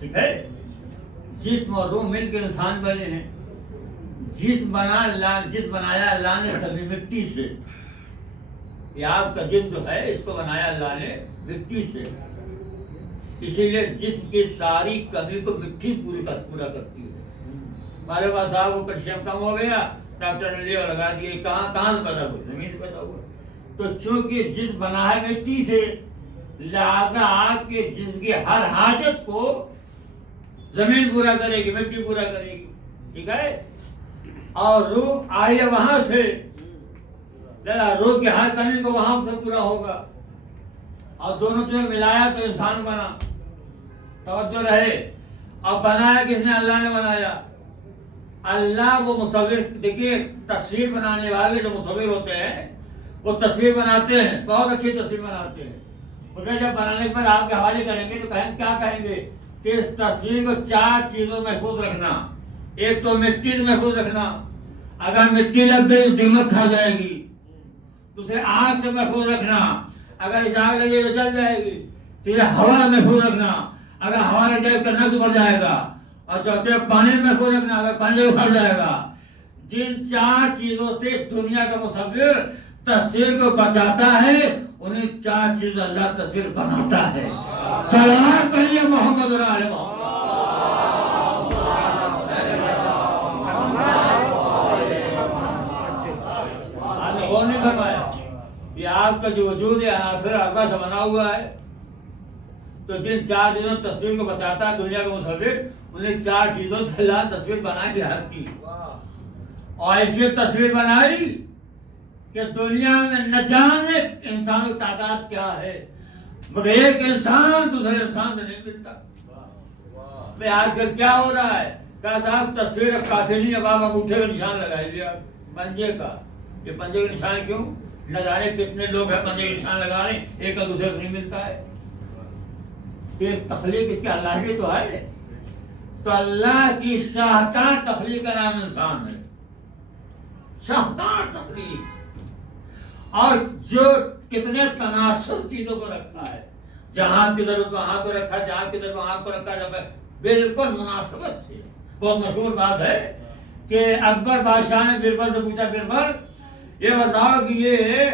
ٹھیک ہے, جسم اور روح مل کے انسان بنے ہیں. جسم بنایا اللہ نے سبھی مٹی سے. یہ آپ کا جسم جو ہے اس کو بنایا اللہ نے مٹی سے, اسی لیے جسم کی ساری کمی کو مٹی پورا کرتی ہے. ہمارے پاس صاحب کو کیلشیم کم ہو گیا, ڈاکٹر نے لیا لگا دیا. کہاں سے پیدا ہوا؟ زمین سے پیدا ہوا. تو چونکہ جسم بنا ہے مٹی سے, لہذا آپ کے جسم کی ہر حاجت کو زمین پورا کرے گی, مٹی پورا کرے گی. ٹھیک ہے, اور روح آئی ہے وہاں سے, روح کی ہر کمی کو وہاں سے پورا ہوگا. اور دونوں چیزیں ملایا تو انسان بنا. توجہ رہے. اب بنایا کس نے؟ اللہ نے بنایا. اللہ وہ مصور. دیکھیے تصویر بنانے والے جو مصور ہوتے ہیں وہ تصویر بناتے ہیں, بہت اچھی تصویر بناتے ہیں. مگر جب بنانے پر آپ کے حوالے کریں گے تو کیا کہیں گے کہ اس تصویر کو 4 چیزوں میں محفوظ رکھنا. ایک تو مٹی سے محفوظ رکھنا, اگر مٹی لگ گئی تو دیمک کھا جائے گی. دوسرے آگ سے محفوظ رکھنا, اگر اس آگ لگے تو جل جائے گی. پھر ہوا محفوظ رکھنا, اگر ہوا لگ جائے تو نقص بڑھ جائے گا. اور چوتھے پانی محفوظ رکھنا, اگر پانی اکھڑ جائے گا. جن 4 چیزوں سے دنیا کا مصور تصویر کو بچاتا ہے, انہیں 4 چیزوں اللہ تصویر بناتا ہے. صلوات پڑھیے محمد اور آل محمد. اور نہیں فرمایا یہ آپ کا جو وجود ہے عناصر اربعہ سے بنا ہوا ہے. تو جن 4 چیزوں تصویر کو بچاتا ہے دنیا کا مصور, انہیں 4 چیزوں سے اللہ تصویر بنائی بھی حق کی. اور ایسی تصویر بنائی کہ دنیا میں نہ جانے انسانوں کی تعداد کیا ہے, مگر ایک انسان دوسرے انسان سے نہیں ملتا. میں آج کل کیا ہو رہا ہے, کہا صاحب تصویر اب کافی نہیں, اب آپ انگوٹھے کا نشان لگائی دیا پنجے کا. یہ پنجے کا نشان کیوں؟ نہ جانے کتنے لوگ ہیں پنجے کا نشان لگا رہے ہیں, ایک کا دوسرے کو نہیں ملتا ہے. کہ تخلیق اس کے اللہ کی تو ہے. تو اللہ کی شاہکار تخلیق کا نام انسان ہے. شاہکار تخلیق, اور جو کتنے تناسب چیزوں کو رکھا ہے. جہاں کی ضرورت وہاں کو رکھا, جہاں کی ضرورت وہاں کو رکھا, جب بالکل مناسبت سے. بہت مشہور بات ہے کہ اکبر بادشاہ نے بربل سے پوچھا, بربل یہ بتاؤ کہ یہ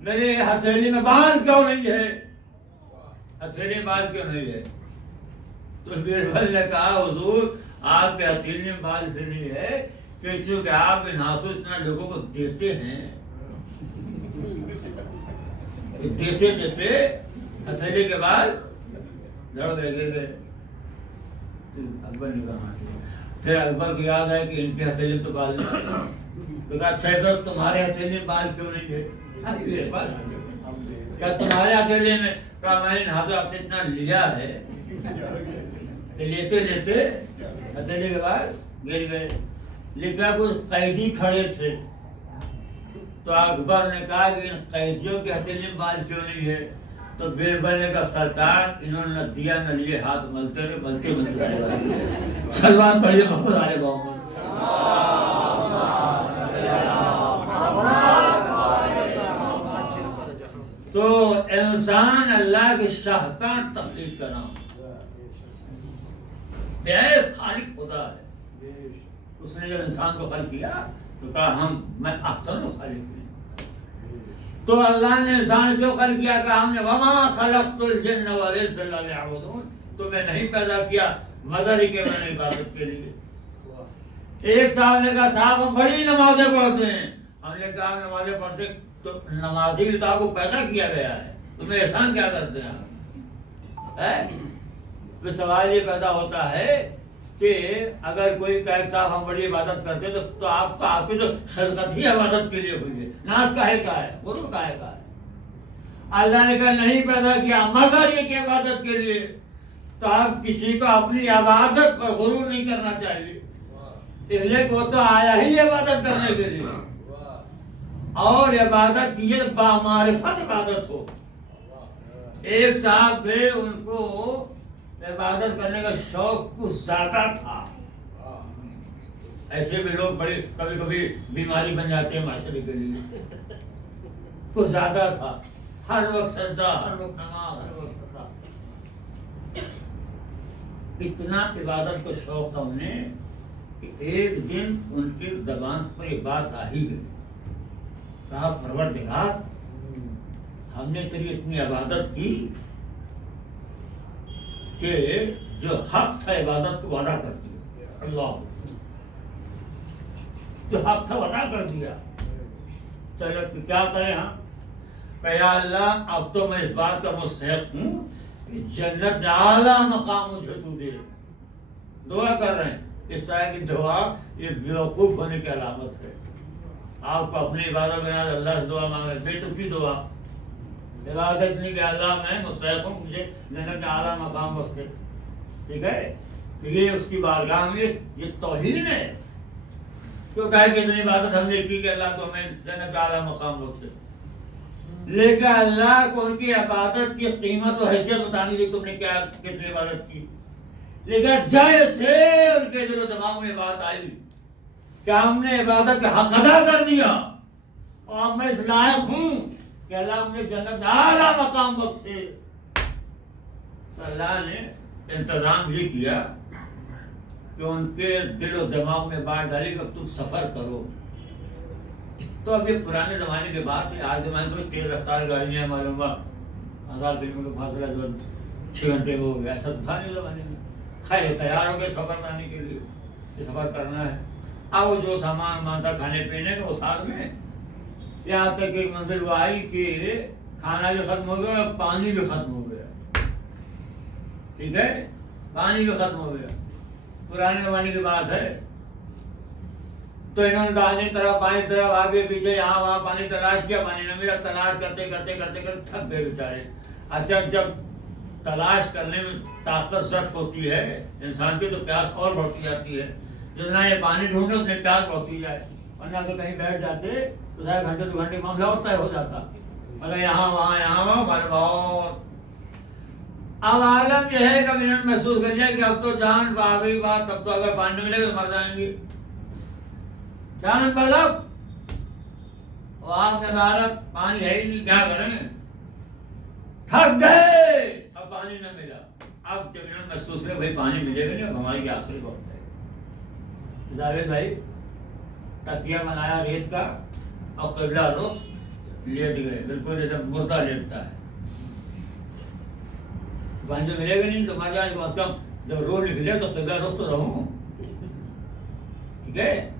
میرے ہتھیلی میں بال کیوں نہیں ہے, ہتھیلی میں بال کیوں نہیں ہے؟ تو بربل نے کہا حضور آپ کے ہتھیلی میں بال سے نہیں ہے کہ چونکہ آپ ان ہاتھوں اتنا لوگوں کو دیتے ہیں, دیتے ہتھیلی کے بال جڑ گئے, گر گئے. اکبر نے کہا, پھر اکبر کو یاد ہے کہ ان کے ہتھیلی میں تو بال نہیں. تو کہا اچھا تمہارے ہتھیلی میں بال کیوں نہیں ہے؟ کیا تمہارے ہتھیلی میں؟ کہا میں نے ہاتھوں آپ نے اتنا لیا ہے لیتے لیتے ہتھیلی کے بعد گر گئے. لکھا کچھ قیدی کھڑے تھے تو اکبر نے کہا کہ ان قیدیوں کے ہتھیلی میں بال کیوں نہیں ہے؟ تو بیربل نے کہا سرکار انہوں نے نہ دیا نہ لیے, ہاتھ ملتے رہے, ملتے رہے. سلمان پڑھیے محمد علیہ محمد. تو انسان اللہ کے شاہکار تخلیق کا نام, بے خالق خدا ہے. اس نے جب انسان کو خلق کیا تو کہا میں احسن خالق ہوں. تو اللہ نے انسان کیوں خلق کیا؟ کہا ہم نے وما خلقت الجن والانس الا لیعبدون, تو میں نہیں پیدا کیا مگر ہی کہ میں نے عبادت کے لیے. ایک صاحب نے کہا صاحب ہم بڑی نمازیں پڑھتے ہیں. ہم نے کہا نمازیں پڑھتے تو نمازی تو آپ کو پیدا کیا گیا ہے, تمہیں احسان کیا کرتے ہیں آپ؟ تو سوال یہ پیدا ہوتا ہے کہ اگر کوئی کہے صاحب ہم بڑی عبادت کرتے ہیں تو آپ کی تو خلقت ہی عبادت کے لیے ہوئی ہے. ناز کاہے کا ہے, غرور کاہے کا ہے؟ اللہ نے کہا نہیں پیدا کیا مگر یہ کہ عبادت کے لیے. تو آپ کسی کو اپنی عبادت پر غرور نہیں کرنا چاہیے, اس لیے وہ تو آیا ہی عبادت کرنے کے لیے. اور عبادت کیجیے تو بامعرفت عبادت ہو. ایک صاحب تھے, ان کو عبادت کرنے کا شوق کچھ زیادہ تھا. ایسے بھی لوگ بڑے کبھی کبھی بیماری بن جاتے ہیں معاشرے کے لیے. کچھ زیادہ تھا, ہر وقت سجدہ, ہر وقت نماز, ہر وقت سجدہ. اتنا عبادت کا شوق تھا انہیں کہ ایک دن ان کی زبان پر یہ بات آ ہی گئی. کہا پروردگار ہم نے تیری اتنی عبادت کی کہ جو حق تھا عبادت کو وعدہ کر دیا. اللہ جو حق تھا وعدہ کر دیا, چلو کیا کریں ہم؟ کہ یا اللہ اب تو میں اس بات کا مستحق ہوں کہ جنت میں اعلیٰ مقام مجھے تو دے. دعا کر رہے ہیں. اس طرح کی دعا یہ بیوقوف ہونے کی علامت ہے. آپ کو اپنی عبادت بنا اللہ سے دعا مانگے, بے تکی دعا. عبادت نہیں کہ اللہ میں مستحق ہوں مجھے جنت میں اعلیٰ مقام بخشے. ٹھیک ہے, تو یہ اس کی بارگاہ میں یہ توہین ہے. کیوں کہا کہ اتنی عبادت ہم نے کی کہ اللہ تو ہمیں جنت میں اعلیٰ مقام بخشے. لیکن اللہ کو ان کی عبادت کی قیمت و حیثیت بتانی تھی, تم نے کیا کتنی عبادت کی. لیکن جیسے ان کے دل و دماغ میں بات آئی کہ ہم نے عبادت کا حق ادا کر دیا اور میں اس لائق ہوں کہ اللہ مجھے جنت میں اعلیٰ مقام بخشے, تو اللہ نے انتظام یہ کیا کہ ان کے دل و دماغ میں بات ڈالی کہ تم سفر کرو. تو اب یہ پرانے زمانے کے بات ہے. آج زمانے میں تیز رفتار گاڑیاں معلوم ہوا 1000 کلومیٹر فاصلہ جو 6 گھنٹے میں ہو گیا, ایسا تھا نہیں زمانے میں. خیر تیار ہو گئے سفر کرنے کے لیے کہ سفر کرنا ہے. اب وہ جو سامان مانتا کھانے پینے کا وہ ساتھ میں, یہاں تک ایک منزل وہ آئی کہ کھانا بھی ختم ہو گیا اور پانی بھی ختم ہو گیا. ٹھیک ہے, پانی بھی ختم ہو گیا. پرانے زمانے کی بات ہے. تو انہوں نے داہنی طرف بائیں طرف آگے پیچھے یہاں وہاں پانی تلاش کیا, پانی نہ ملا. تلاش کرتے کرتے کرتے کرتے تھک گئے بیچارے. اچھا جب تلاش کرنے میں طاقت ضرورت ہوتی ہے انسان کی تو پیاس اور بڑھتی جاتی ہے. جتنا یہ پانی ڈھونڈے اتنے پیاس بڑھتی جائے. ورنہ اگر کہیں بیٹھ جاتے تو 1.5 گھنٹے 2 گھنٹے معاملہ ہوتا ہے, ہو جاتا. مگر یہاں وہاں بہت. اب عالم یہ ہے کہ انہوں نے محسوس کر لیا کہ اب تو جان آ گئی بات, اب تو اگر پانی ملے گا تو مر جائیں گے. جان مطلب وہاں سے غارت پانی ہے ہی نہیں, کیا کریں, تھک گئے. اب پانی نہ ملا. اب جب انہوں نے محسوس کیا بھائی پانی ملے گا نہیں, اب ہماری آخری وقت ہے. جاوید بھائی تکیہ بنایا ریت کا اور قبلہ رخ لیٹ گئے, بالکل جیسے مردہ لیٹتا ہے. پانی جو ملے گا نہیں تو مر جائے, کم از کم جب روح نکلے تو قبلہ رخ تو رہوں. ٹھیک ہے,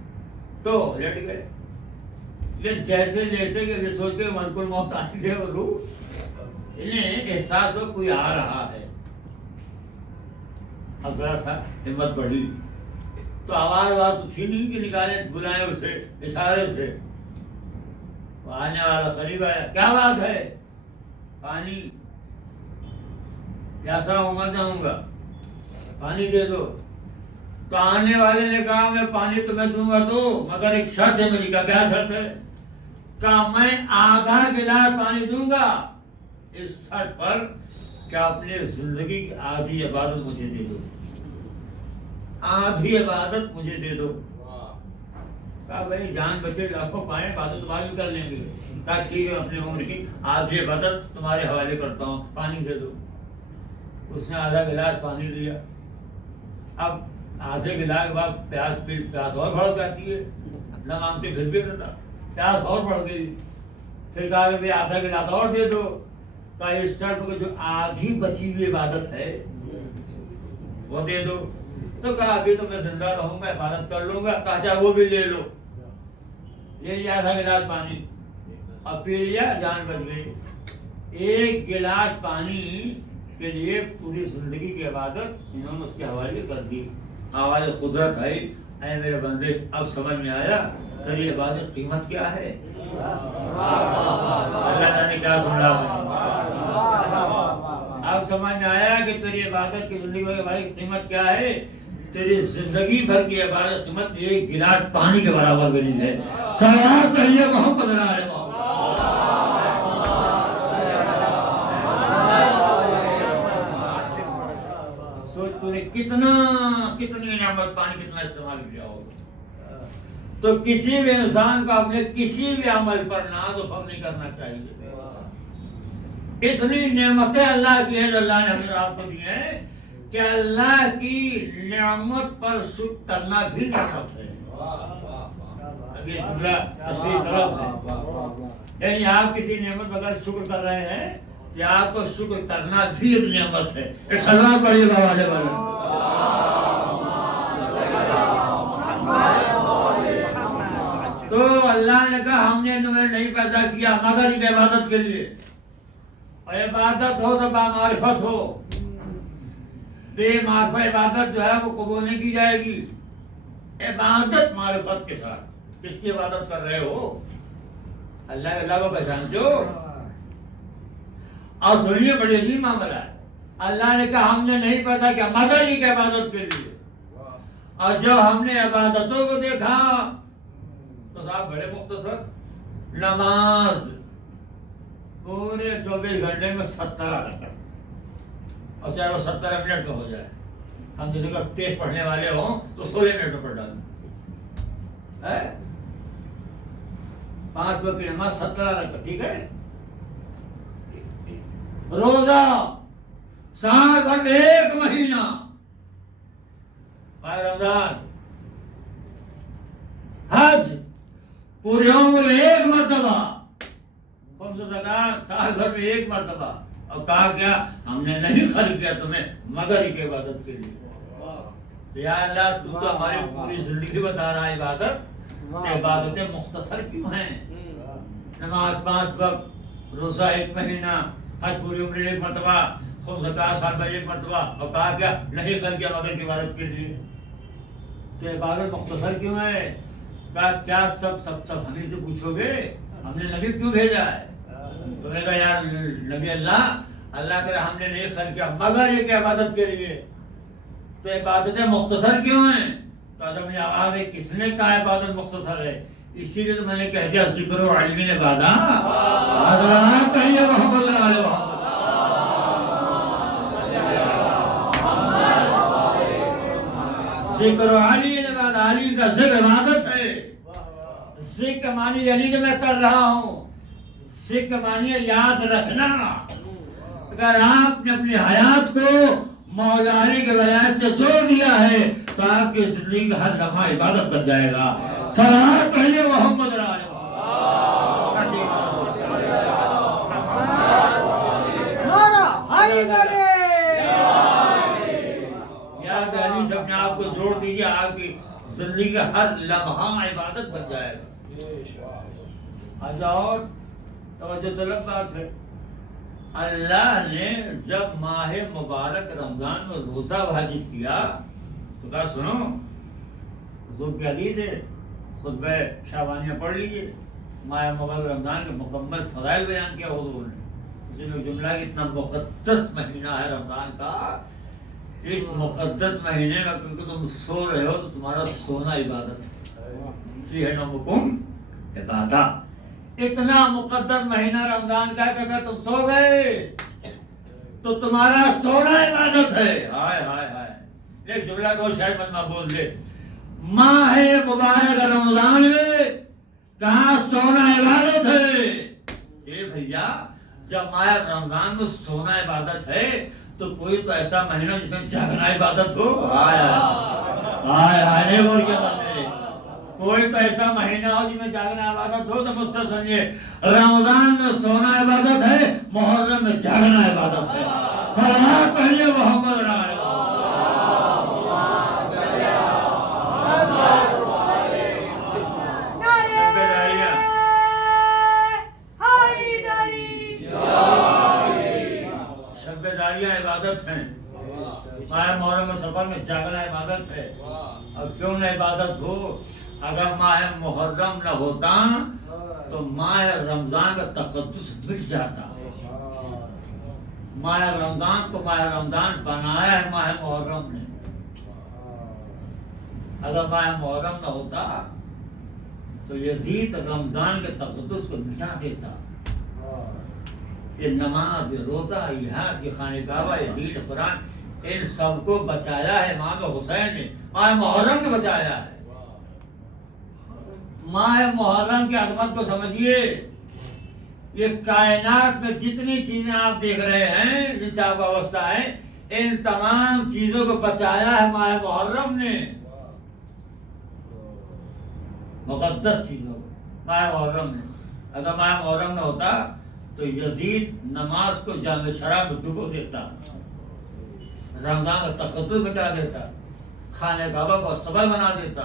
تو لیٹ گئے. لیکن جیسے لیٹے کہ سوچ کے ملکل موت آئیں گے اور روح انہیں احساس ہو کوئی آ رہا ہے. اب ذرا سا ہمت بڑھی تو آواز تو تھی نہیں کہ نکالے بلائیں اسے اشارے سے. آنے والا قریب آیا, کیا بات ہے, پانی. پیاسا ہوں مر جاؤں گا، پانی دے دو۔ تو آنے والے نے کہا میں پانی تمہیں دوں گا تو، مگر ایک شرط ہے میری۔ کا کیا شرط ہے؟ کہا میں آدھا گلاس پانی دوں گا اس شرط پر کہ اپنے زندگی کی آدھی عبادت مجھے دے دو، آدھی عبادت مجھے دے دو۔ کہا بھائی جان بچے آپ کو پائیں عبادت بعد بھی کر لیں گے۔ کہا ٹھیک ہے، اپنی عمر کی آدھی عبادت تمہارے حوالے کرتا ہوں، پانی دے دو۔ اس نے آدھا گلاس پانی دیا۔ اب آدھے گلاس کے بعد پیاس اور بڑھ جاتی ہے، نہ مانگتے پھر بھی رہتا، پیاس اور بڑھ گئی۔ پھر کہا کہ بھائی آدھا گلاس اور دے دو۔ کہا اس شرط کو جو آدھی بچی ہوئی عبادت ہے وہ دے دو۔ تو کہا ابھی تو میں زندہ رہوں گا، عبادت کر لوں گا۔ کہا چاہے وہ بھی لے لو۔ لے لیا آدھا گلاس پانی، اب پی لیا، جان بچ گئی۔ ایک گلاس پانی کے لیے پوری زندگی کی عبادت انہوں نے اس کے حوالے کر دی۔ آواز قدرت آئی، اے میرے بندے اب سمجھ میں آیا تیری عبادت قیمت کیا ہے؟ اللہ نے کیا سمجھا؟ اب سمجھ میں آیا کہ تیری عبادت کی زندگی کی قیمت کیا ہے؟ تیری زندگی بھر کی عبادت قیمت ایک گلاس پانی کے برابر بھی نہیں ہے۔ صلوات کہیے محمد علیہ وسلم۔ سوچ تو نے کتنی نعمت پانی کتنا استعمال کیا ہوگا۔ تو کسی بھی انسان کو اپنے کسی بھی عمل پر ناز و فخر نہیں کرنا چاہیے۔ اتنی نعمتیں اللہ کی ہیں جو اللہ نے ہمیں آپ کو دی ہیں کہ اللہ کی نعمت پر شکر کرنا بھی نعمت ہے۔ ابھی جملہ تشریح طلب ہے، یعنی آپ کسی نعمت پر شکر کر رہے ہیں کہ آپ کو شکر کرنا بھی ایک نعمت ہے۔ ایک سلام پڑھیے بابا علیہ وسلم۔ تو اللہ نے کہا ہم نے تمہیں نہیں پیدا کیا مگر ایک عبادت کے لیے، اور عبادت ہو تو بامعرفت ہو۔ بے معرفت عبادت جو ہے وہ قبول نہیں کی جائے گی۔ عبادت معرفت کے ساتھ، کس کی عبادت کر رہے ہو؟ اللہ کو پہچانتے ہو؟ اور سنیے بڑی عجیب معاملہ ہے، اللہ نے کہا ہم نے نہیں پیدا کیا مگر ایک عبادت کے لیے، اور جب ہم نے عبادتوں کو دیکھا تو صاحب بڑے مختصر، نماز پورے 24 گھنٹے میں 17 رکعت، اور چاہے وہ 17 منٹ کا ہو جائے، ہم جیسے کہ تیز پڑھنے والے ہوں تو 16 منٹ میں پڑھ ڈالیں۔ 5 وقت کی نماز 17 رکعت، ٹھیک ہے۔ روزہ سال بھر میں 1 مہینہ، رمضان، حج پورے عمر میں 1 مرتبہ، خمس زکوٰۃ سال بھر میں 1 مرتبہ، اور کہا کیا ہم نے نہیں خلق کیا تمہیں مگر ایک عبادت کے لیے۔ یا اللہ تو ہماری پوری زندگی بتا رہا ہے عبادت، عبادتیں مختصر کیوں ہیں؟ نماز 5 وقت، روزہ 1 مہینہ، حج پوری عمر 1 مرتبہ، خمس زکوٰۃ سال بھر 1 مرتبہ، اور کہا کیا نہیں خلق کیا مگر کی عبادت کے لیے۔ تو عبادت مختصر کیوں ہے؟ کہا کیا سب ہمیں سے پوچھو گے ہم نے نبی کیوں بھیجا ہے؟ تو نے کہا یار نبی اللہ کرے ہم نے نہیں خلق کیا مگر ایک عبادت کے لیے۔ تو عبادتیں مختصر کیوں ہیں؟ تو آدم نے آواز ہے کس نے کہا عبادت مختصر ہے؟ اسی لیے تو میں نے کہہ دیا ذکر و علم نے بادا کہیے محمد علیہ وسلم۔ ذکر و علم نے بادا، علی کا ذکر عبادت ہے۔ ذکر مانی یعنی جو میں کر رہا ہوں، ذکر مانی یاد رکھنا۔ اگر آپ نے اپنی حیات کو مولا علی کے ولایت سے جوڑ دیا ہے تو آپ کی زندگی کا ہر لمحہ عبادت بن جائے گا۔ صلوات پڑھیے محمد علیہ یاد علی سے اپنے آپ کو جوڑ دیجیے، آپ کی زندگی کا ہر لمحہ عبادت بن جائے گا۔ اور توجہ طلب بات ہے، اللہ نے جب ماہ مبارک رمضان میں روزہ واجب کیا تو کہا سنو، حضور کی حدیث ہے، خطبہ شعبانیہ پڑھ لیجیے، ماہ مبارک رمضان کے مکمل فضائل بیان کیا حضور نے۔ اسی میں جملہ اتنا مقدس مہینہ ہے رمضان کا، اس مقدس مہینے میں کیونکہ تم سو رہے ہو تو تمہارا سونا عبادت ہے، فیہ نومکم عبادت۔ اتنا مقدس مہینہ رمضان کا ہے کہ اگر تم سو گئے تو تمہارا سونا عبادت ہے۔ ہائے ہائے ہائے، ایک جملہ کو شاید بندہ بول دے، ماہ مبارک رمضان میں کہاں سونا عبادت ہے؟ اے بھیا، جب ماہ رمضان میں سونا عبادت ہے تو کوئی تو ایسا مہینہ جس میں جاگنا عبادت ہو۔ ہائے ہائے ہائے، نہیں بول کے بندے، کوئی تو ایسا مہینہ ہو جس میں جاگنا عبادت ہو تو مجھ سے سنیے، رمضان میں سونا عبادت ہے، محرم میں جاگنا عبادت ہے۔ صلوات پڑھیے محمد علیہ۔ عبادت ہیں، ماہ محرم میں سفر میں جاگنا عبادت ہے۔ اور کیوں نہ عبادت ہو؟ اگر ماہ محرم نہ ہوتا تو ماہ رمضان کا تقدس مٹ جاتا۔ ماہ رمضان کو ماہ رمضان بنایا ہے ماہ محرم نے۔ اگر ماہ محرم نہ ہوتا تو یزید رمضان کے تقدس کو مٹا دیتا۔ یہ نماز، یہ روزہ، یہ حج، یہ خانہ کعبہ، یہ دین قرآن، ان سب کو بچایا ہے امام حسین نے، ماہ محرم نے بچایا ہے۔ ماہ محرم کی عظمت کو سمجھیے، یہ کائنات میں جتنی چیزیں آپ دیکھ رہے ہیں جن سے آپ وابستہ ہیں، ان تمام چیزوں کو بچایا ہے ماہ محرم نے، مقدس چیزوں کو ماہ محرم نے۔ اگر ماہ محرم نہ ہوتا تو یزید نماز کو جام شراب میں ڈبو دیتا، رمضان کا تقدس مٹا دیتا، خانہ کعبہ کو استقبال بنا دیتا۔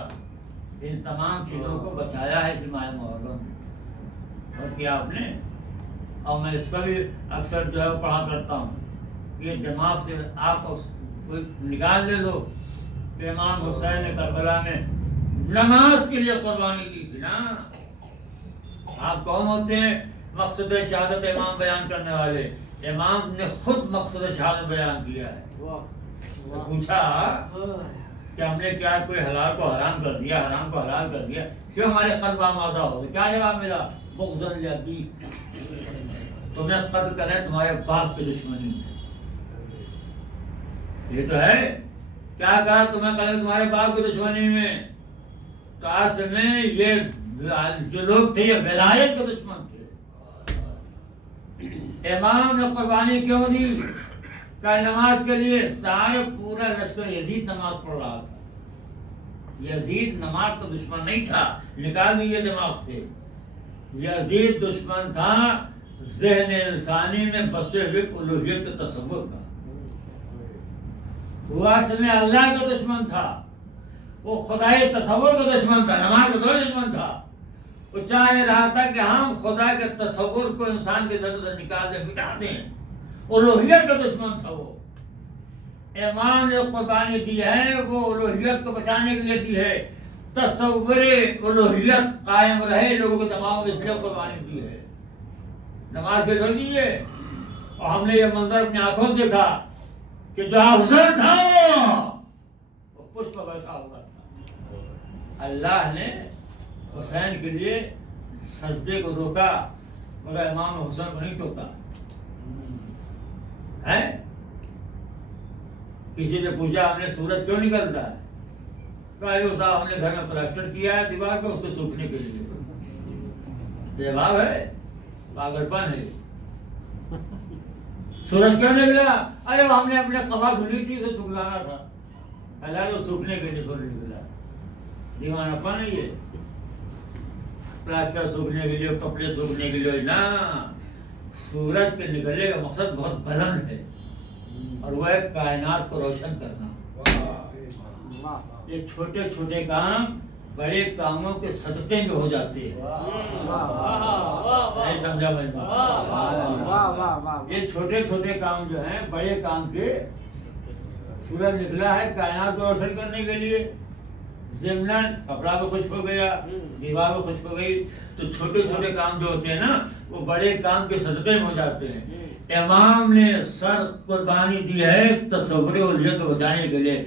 ان تمام چیزوں کو بچایا ہے اس ماہ محرم نے۔ اور کیا آپ نے، اور میں اس کا بھی اکثر جو ہے پڑھا کرتا ہوں، یہ دماغ سے آپ کو نکال دے دو کہ امام حسین نے کربلا میں نماز کے لیے قربانی کی تھی نا۔ آپ کون ہوتے ہیں مقصد شہادت امام بیان کرنے والے؟ امام نے خود مقصد شہادت بیان کیا ہے۔ پوچھا کہ ہم نے کیا کوئی حلال کو حرام کر دیا، حرام کو حلال کر دیا، کیوں ہمارے قلب آمادہ ہو گئے؟ کیا جواب ملا؟ بغضاً لابیک، تمہیں قتل کریں تمہارے باپ کی دشمنی میں۔ یہ تو ہے، کیا کہا؟ تمہیں کریں تمہارے باپ کی دشمنی میں۔ تو اصل میں یہ جو لوگ تھے یہ ولایت کے دشمن تھے۔ امام نے قربانی کیوں دی؟ کہ نماز کے لیے سارے پورا لشکر یزید نماز پڑھ رہا تھا۔ یزید نماز کا دشمن نہیں تھا، نکال دیجیے دماغ سے۔ یزید دشمن تھا ذہن انسانی میں بسے ہوئے الوہیت کے تصور کا۔ وہ اصل میں اللہ کا دشمن تھا، وہ خدائی تصور کا دشمن تھا، نماز کا کوئی دشمن تھا۔ وہ چاہ رہا تھا کہ ہم خدا کے تصور کو انسان کے ذہن سے نکال دیں، مٹا دیں۔ الوہیت کا دشمن تھا وہ۔ امام نے قربانی دی ہے، وہ الوہیت کو بچانے کے لیے دی ہے، تصور الوہیت قائم رہے لوگوں کے دماغ میں، اس لیے قربانی دی ہے۔ نماز کے چھوڑ دیجیے، اور ہم نے یہ منظر اپنی آنکھوں سے دیکھا کہ جو افضل تھا وہ پشپ بیٹھا ہوا تھا۔ اللہ نے حسین کے لیے سجدے کو روکا مگر امام حسین کو نہیں ٹوکا ہے۔ کسی نے پوچھا ہم نے سورج کیوں نکلتا ہے؟ کہا صاحب ہم نے گھر میں پلاسٹر کیا ہے دیوار پہ اس کو سوکھنے کے لیے۔ جواب ہے پاگل پن ہے۔ سورج کیوں نکلا؟ ارے ہم نے اپنے قبا دھلی تھی اسے سکھلانا تھا، اللہ نے سوکھنے کے لیے سورج نکلا۔ دیوانہ پن ہے یہ، پلاسٹر سوکھنے کے لیے، کپڑے سوکھنے کے لیے نا۔ سورج کے نکلنے کا مقصد بہت بلند ہے، اور وہ ہے کائنات کو روشن کرنا۔ یہ چھوٹے چھوٹے کام بڑے کاموں کے صدقے میں ہو جاتے ہیں۔ نہیں سمجھا بھائی؟ یہ چھوٹے چھوٹے کام جو ہیں بڑے کام کے، سورج نکلا ہے کائنات کو روشن کرنے کے لیے، ضمناً کپڑا بھی خشک ہو گیا، دیوار بھی خشک ہو گئی، تو چھوٹے چھوٹے کام جو ہوتے ہیں نا وہ بڑے کام کے صدقے میں ہو جاتے ہیں۔ امام نے سر قربانی دی ہے تصور الوہیت کو بچانے کے لیے.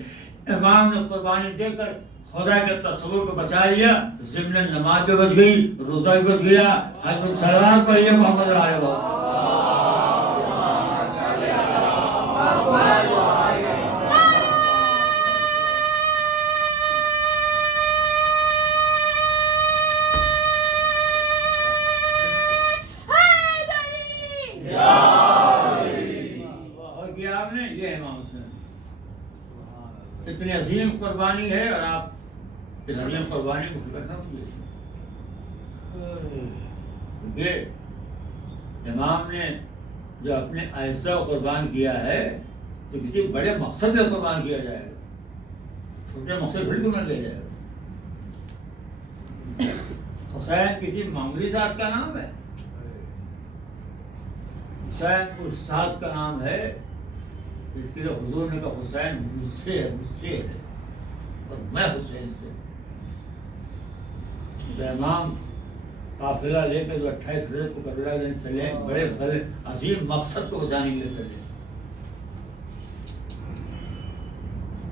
امام نے قربانی دے کر خدا کے تصور کو بچا لیا. ضمن نماز بھی بچ گئی, روزہ بھی بچ گیا. حضرت صلوات پڑھیے محمد علیہ وسلم. اتنی عظیم قربانی ہے اور آپ اس عظیم قربانی کو فکر نہ کیجیے. امام نے جو اپنے آہستہ قربان کیا ہے تو کسی بڑے مقصد میں قربان کیا جائے گا, چھوٹے مقصد پھر کیوں نہ لیا جائے گا. حسین کسی معمولی ذات کا نام ہے, حسین اس ذات کا نام ہے اس کے لیے حضور نے کہا حسین مجھ سے ہے اور میں حسین سے. امام قافلہ لے کے جو 28 رجب کو کربلا لینے چلے, بڑے بڑے عظیم مقصد کو بچانے کے لیے چلے.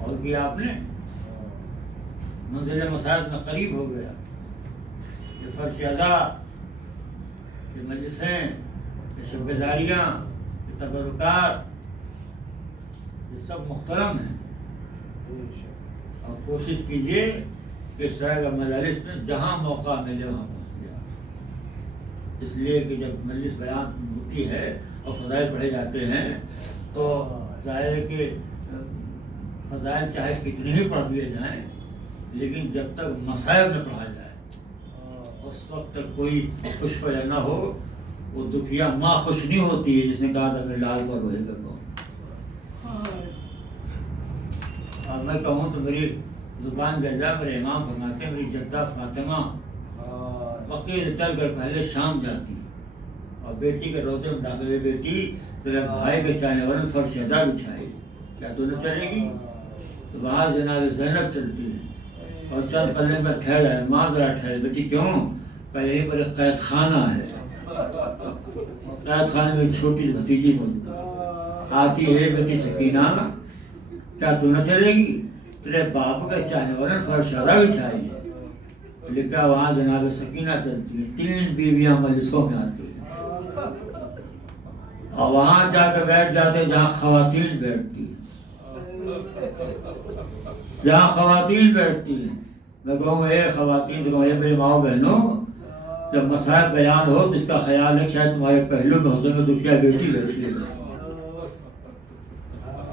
اور کیا آپ نے منزل مساجد میں قریب ہو گیا. یہ فرش ادا, یہ مجلسیں, یہ شب بیداریاں, یہ تبرکات, یہ سب محترم ہیں. اور کوشش کیجیے کہ اس طرح کا مجالس میں جہاں موقع ملے وہاں پہنچ گیا. اس لیے کہ جب مجلس بیان ہوتی ہے اور فضائل پڑھے جاتے ہیں تو ظاہر ہے کہ فضائل چاہے کتنے ہی پڑھ دیے جائیں لیکن جب تک مصائب میں پڑھا جائے اس وقت تک کوئی خوش ہو یا نہ ہو. وہ دکھیا ماں خوش نہیں ہوتی ہے جس نے کہا تھا اپنے لال پر روئے گا کون. اور میں کہوں تو میری زبان گجا, میرے امام فرماتے ہیں میری جدہ فاطمہ فقیر چل کر پہلے شام جاتی اور بیٹی کے روزے میں ڈالے ہوئے بیٹی تیرے بھائی کے چاہنے والے فرش ادا بچھائی, کیا تو نہ چلے گی؟ تو وہاں جناب زینب چلتی ہے اور چند پلے میں ٹھہر جائے. ماں ذرا ٹھہرے. بیٹی کیوں؟ پہلے ہی پر ایک قید خانہ ہے, قید خانے میں چھوٹی بھتیجی موجود آتی ہے. بیٹی سکینہ کیا تو نہ چلے گی؟ تیرے باپ کا چاہنے والے فرش ادا بچھائی ہے. لکھا وہاں جناب سکینہ چلتی ہے. 3 بیویاں مجلسوں میں آتی ہیں اور وہاں جا کے بیٹھ جاتے جہاں خواتین بیٹھتی ہیں, جہاں خواتین بیٹھتی ہیں. میں کہوں اے خواتین تو کہوں میری ماؤں بہنوں, جب مسائل بیان ہو جس کا خیال ہے شاید تمہارے پہلو میں حسن میں دکھیا بیٹی بیٹھی ہے,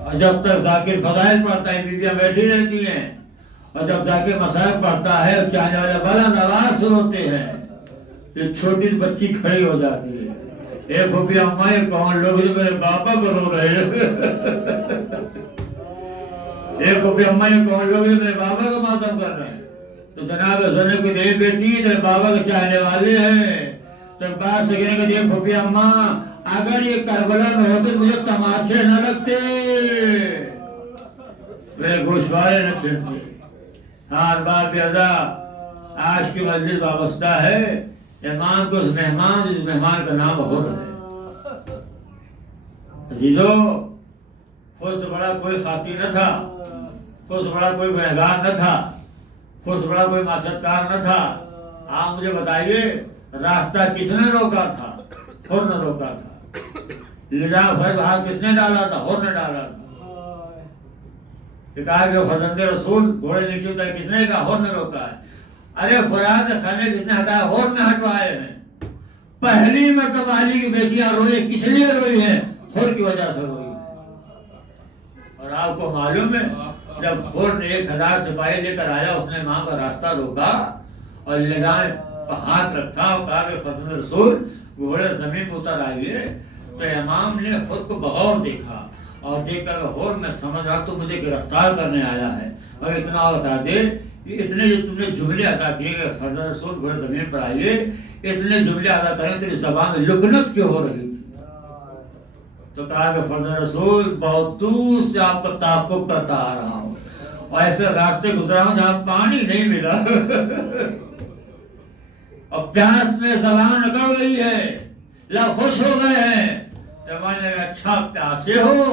اور جب تک ذاکر فضائل پڑھتا ہے بیویاں بیٹھی رہتی ہیں, اور جب ذاکر مسائل پڑھتا ہے چاہنے والے بلند آواز سے روتے ہیں. یہ چھوٹی بچی کھڑی ہو جاتی ہے. اے پھوپھی اماں یہ کون لوگ جو میرے باپا کو رو رہے ہیں؟ اے پھوپھی اماں یہ کون لوگ جو میرے بابا کو ماتم کر رہے ہیں؟ تو جناب زنب کی دے بیٹی تیرے بابا کے چاہنے والے ہیں. تو بات سے کہنے کہ یہ پھوپھی اماں اگر یہ کربلا میں ہوتے مجھے تماشے نہ لگتے, میرے گوشوارے نہ چھڑتے. ہاں بات بیدا آج کی مجلس وابستہ ہے امام کو اس مہمان کا نام بہت ہے. عزیزو, خود سے بڑا کوئی خاطی نہ تھا, خود سے بڑا کوئی گنہگار نہ تھا, خود سے بڑا کوئی معصیت کار نہ تھا. آپ مجھے بتائیے راستہ کس نے روکا تھا؟ خود نے روکا تھا. لجام فرد ہاتھ کس نے ڈالا تھا؟ خود نے ڈالا تھا. کہا کہ فرزند رسول گھوڑے نیچے اترے کس نے کہا؟ خود نے روکا ہے. ارے خوراک کھانے کس نے ہٹایا؟ خود نے ہٹوائے ہیں. پہلی مرتبہ علی کی بیٹیاں روئی کس لیے روئی ہیں؟ خود کی وجہ سے روئی ہیں. اور آپ کو معلوم ہے جب خود نے 1000 سپاہی لے کر آیا اس نے ماں کا راستہ روکا اور لگام پر ہاتھ رکھا اور کہا کہ فرزند رسول گھوڑے زمین پر اتر آئیے, تو امام نے خود کو بغور دیکھا اور دیکھ کر اور میں سمجھ رہا تو مجھے گرفتار کرنے آیا ہے. اور اتنا بتا دے کہ اتنے جو تم نے جملے ادا کیے کہ فرزند رسول گھوڑے زمین پر آئیے, اتنے جملے ادا کریں تیری زبان میں لکنت کیوں ہو رہی تھی؟ تو کہا کہ فرزند رسول بہت دور سے آپ کو تعاقب کرتا آ رہا ہوں اور ایسے راستے گزرا ہوں جہاں پانی نہیں ملا اور پیاس میں زبان اکڑ گئی ہے, لب خوش ہو گئے ہیں تو میں نے کہا اچھا پیاسے ہو؟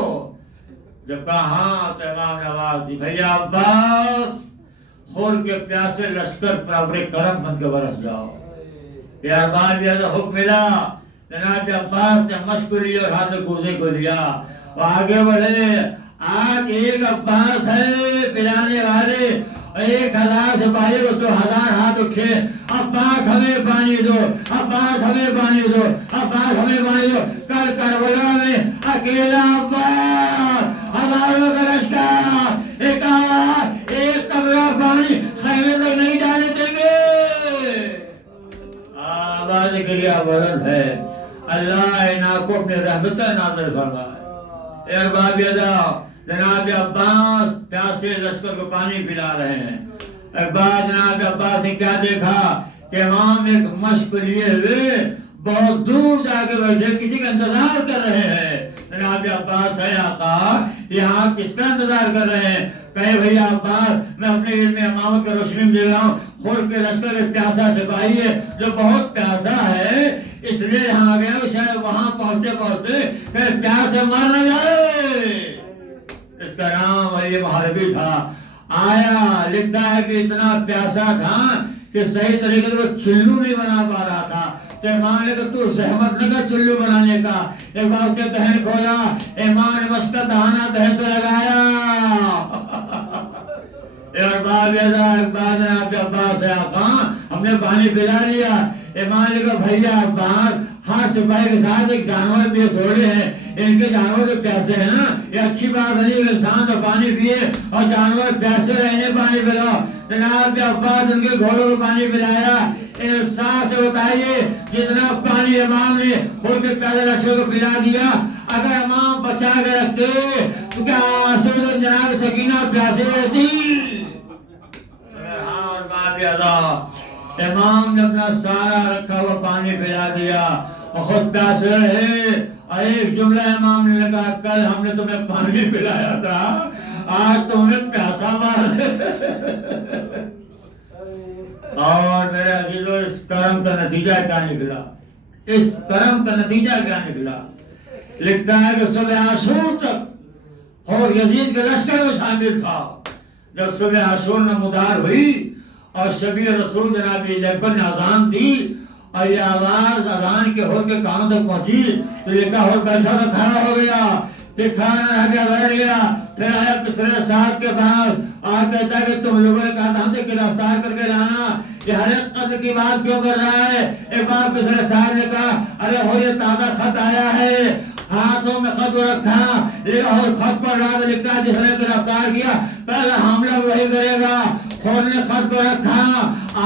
جب کہا ہاں تو امام نے آواز دی بھیا عباس خور کے پیاسے لشکر پر ابر کرم بن کے برس جاؤ۔ پیار بار بھی حکم ملا، جناب عباس نے مشق لی اور ہاتھ کوزے کو لیا اور آگے بڑھے۔ آج ایک عباس ہے پلانے والے، 1000 سپاہی کو 2000 ہاتھ اٹھے، عباس ہمیں پانی دو، عباس ہمیں پانی دو، عباس ہمیں پانی دو۔ کل کربلا میں اکیلا عباس، ہزاروں کا لشکر، ایک قطرہ پانی خیمے تک نہیں جانے دیں گے۔ آواز گریا بلند ہے، اللہ انہاں کو اپنے رحمت نازل فرمائے۔ اے ارباب ادا، جناب عباس پیاسے لشکر کو پانی پلا رہے ہیں۔ ایک بار جناب عباس نے کیا دیکھا کہ امام ایک مشق لیے ہوئے بہت دور جا کے بیٹھے کسی کا انتظار کر رہے ہیں۔ جناب عباس ہے آقا یہاں کس کا انتظار کر رہے ہیں؟ کہے بھیا عباس میں اپنے علم امامت کا روشنی میں دے رہا ہوں، خور کے لشکر ایک پیاسا سپاہی ہے جو بہت پیاسا ہے، اس لیے یہاں آ گیا شاید وہاں پہنچتے پہنچتے کہ پیاس سے مر نہ جائے۔ اس کا نام علی محاربی تھا۔ آیا لکھتا ہے کہ اتنا پیاسا تھا کہ صحیح طریقے سے چلو نہیں بنا پا رہا تھا، تو امام نے کہا تو زحمت نہ کر چلو بنانے کا۔ ایک بار اس کے دہن کھولا، امام نے اس کا دہانہ دہن سے لگایا۔ ایک بار جناب عباس ہے آقا ہم نے پانی پلا لیا۔ امام نے کہا بھیا عباس ہر سپاہی کے ساتھ ایک جانور بھی سوڑے ہیں، ان کے جانور تو پیاسے ہیں نا، یہ اچھی بات نہیں کہ انسان تو پانی پیے اور جانور پیاسے رہنے پانی پلاؤ۔ جناب عباس ان کے گھوڑوں کو پانی پلایا۔ احساس سے بتائیے جتنا پانی امام نے خود کے پیاسے لشکر کو پلا دیا، اگر امام بچا کے رکھتے تو کیا آسود جناب سکینہ پیاسے رہتی؟ امام نے اپنا سارا رکھا ہوا پانی پلا دیا اور خود پیاسے رہے۔ اور ایک جملہ امام نے کہا کل ہم نے تمہیں پانی پلایا تھا، آج تمہیں پیاسا مار۔ اور میرے عزیزو اس کرم کا نتیجہ کیا نکلا؟ اس کرم کا نتیجہ کیا نکلا؟ لکھتا ہے کہ صبح عاشور تک اور یزید کے لشکر میں شامل تھا۔ جب صبح عاشور نمودار ہوئی اور شبیہ رسول جناب اکبر نے اذان دی اور یہ آواز اذان کے ہور کے کانوں تک پہنچی تو یہ کہا ہور بیٹھا تو کھڑا ہو گیا، پھر کھانا رہ گیا بیٹھ گیا، پھر آیا کسرے ساتھ کے پاس اور کہتا ہے کہ تم لوگوں نے کہا تھا ہم سے گرفتار کر کے لانا، یہ ہر ایک قتل کی بات کیوں کر رہا ہے؟ ایک بار کسرے ساتھ نے کہا ارے ہو یہ تازہ خط آیا ہے، ہاتھوں میں خط رکھا، یہ اور خط پر رہا لکھتا ہے جس نے گرفتار کیا پہلا حملہ وہی کرے گا۔ خود نے خط کو رکھا،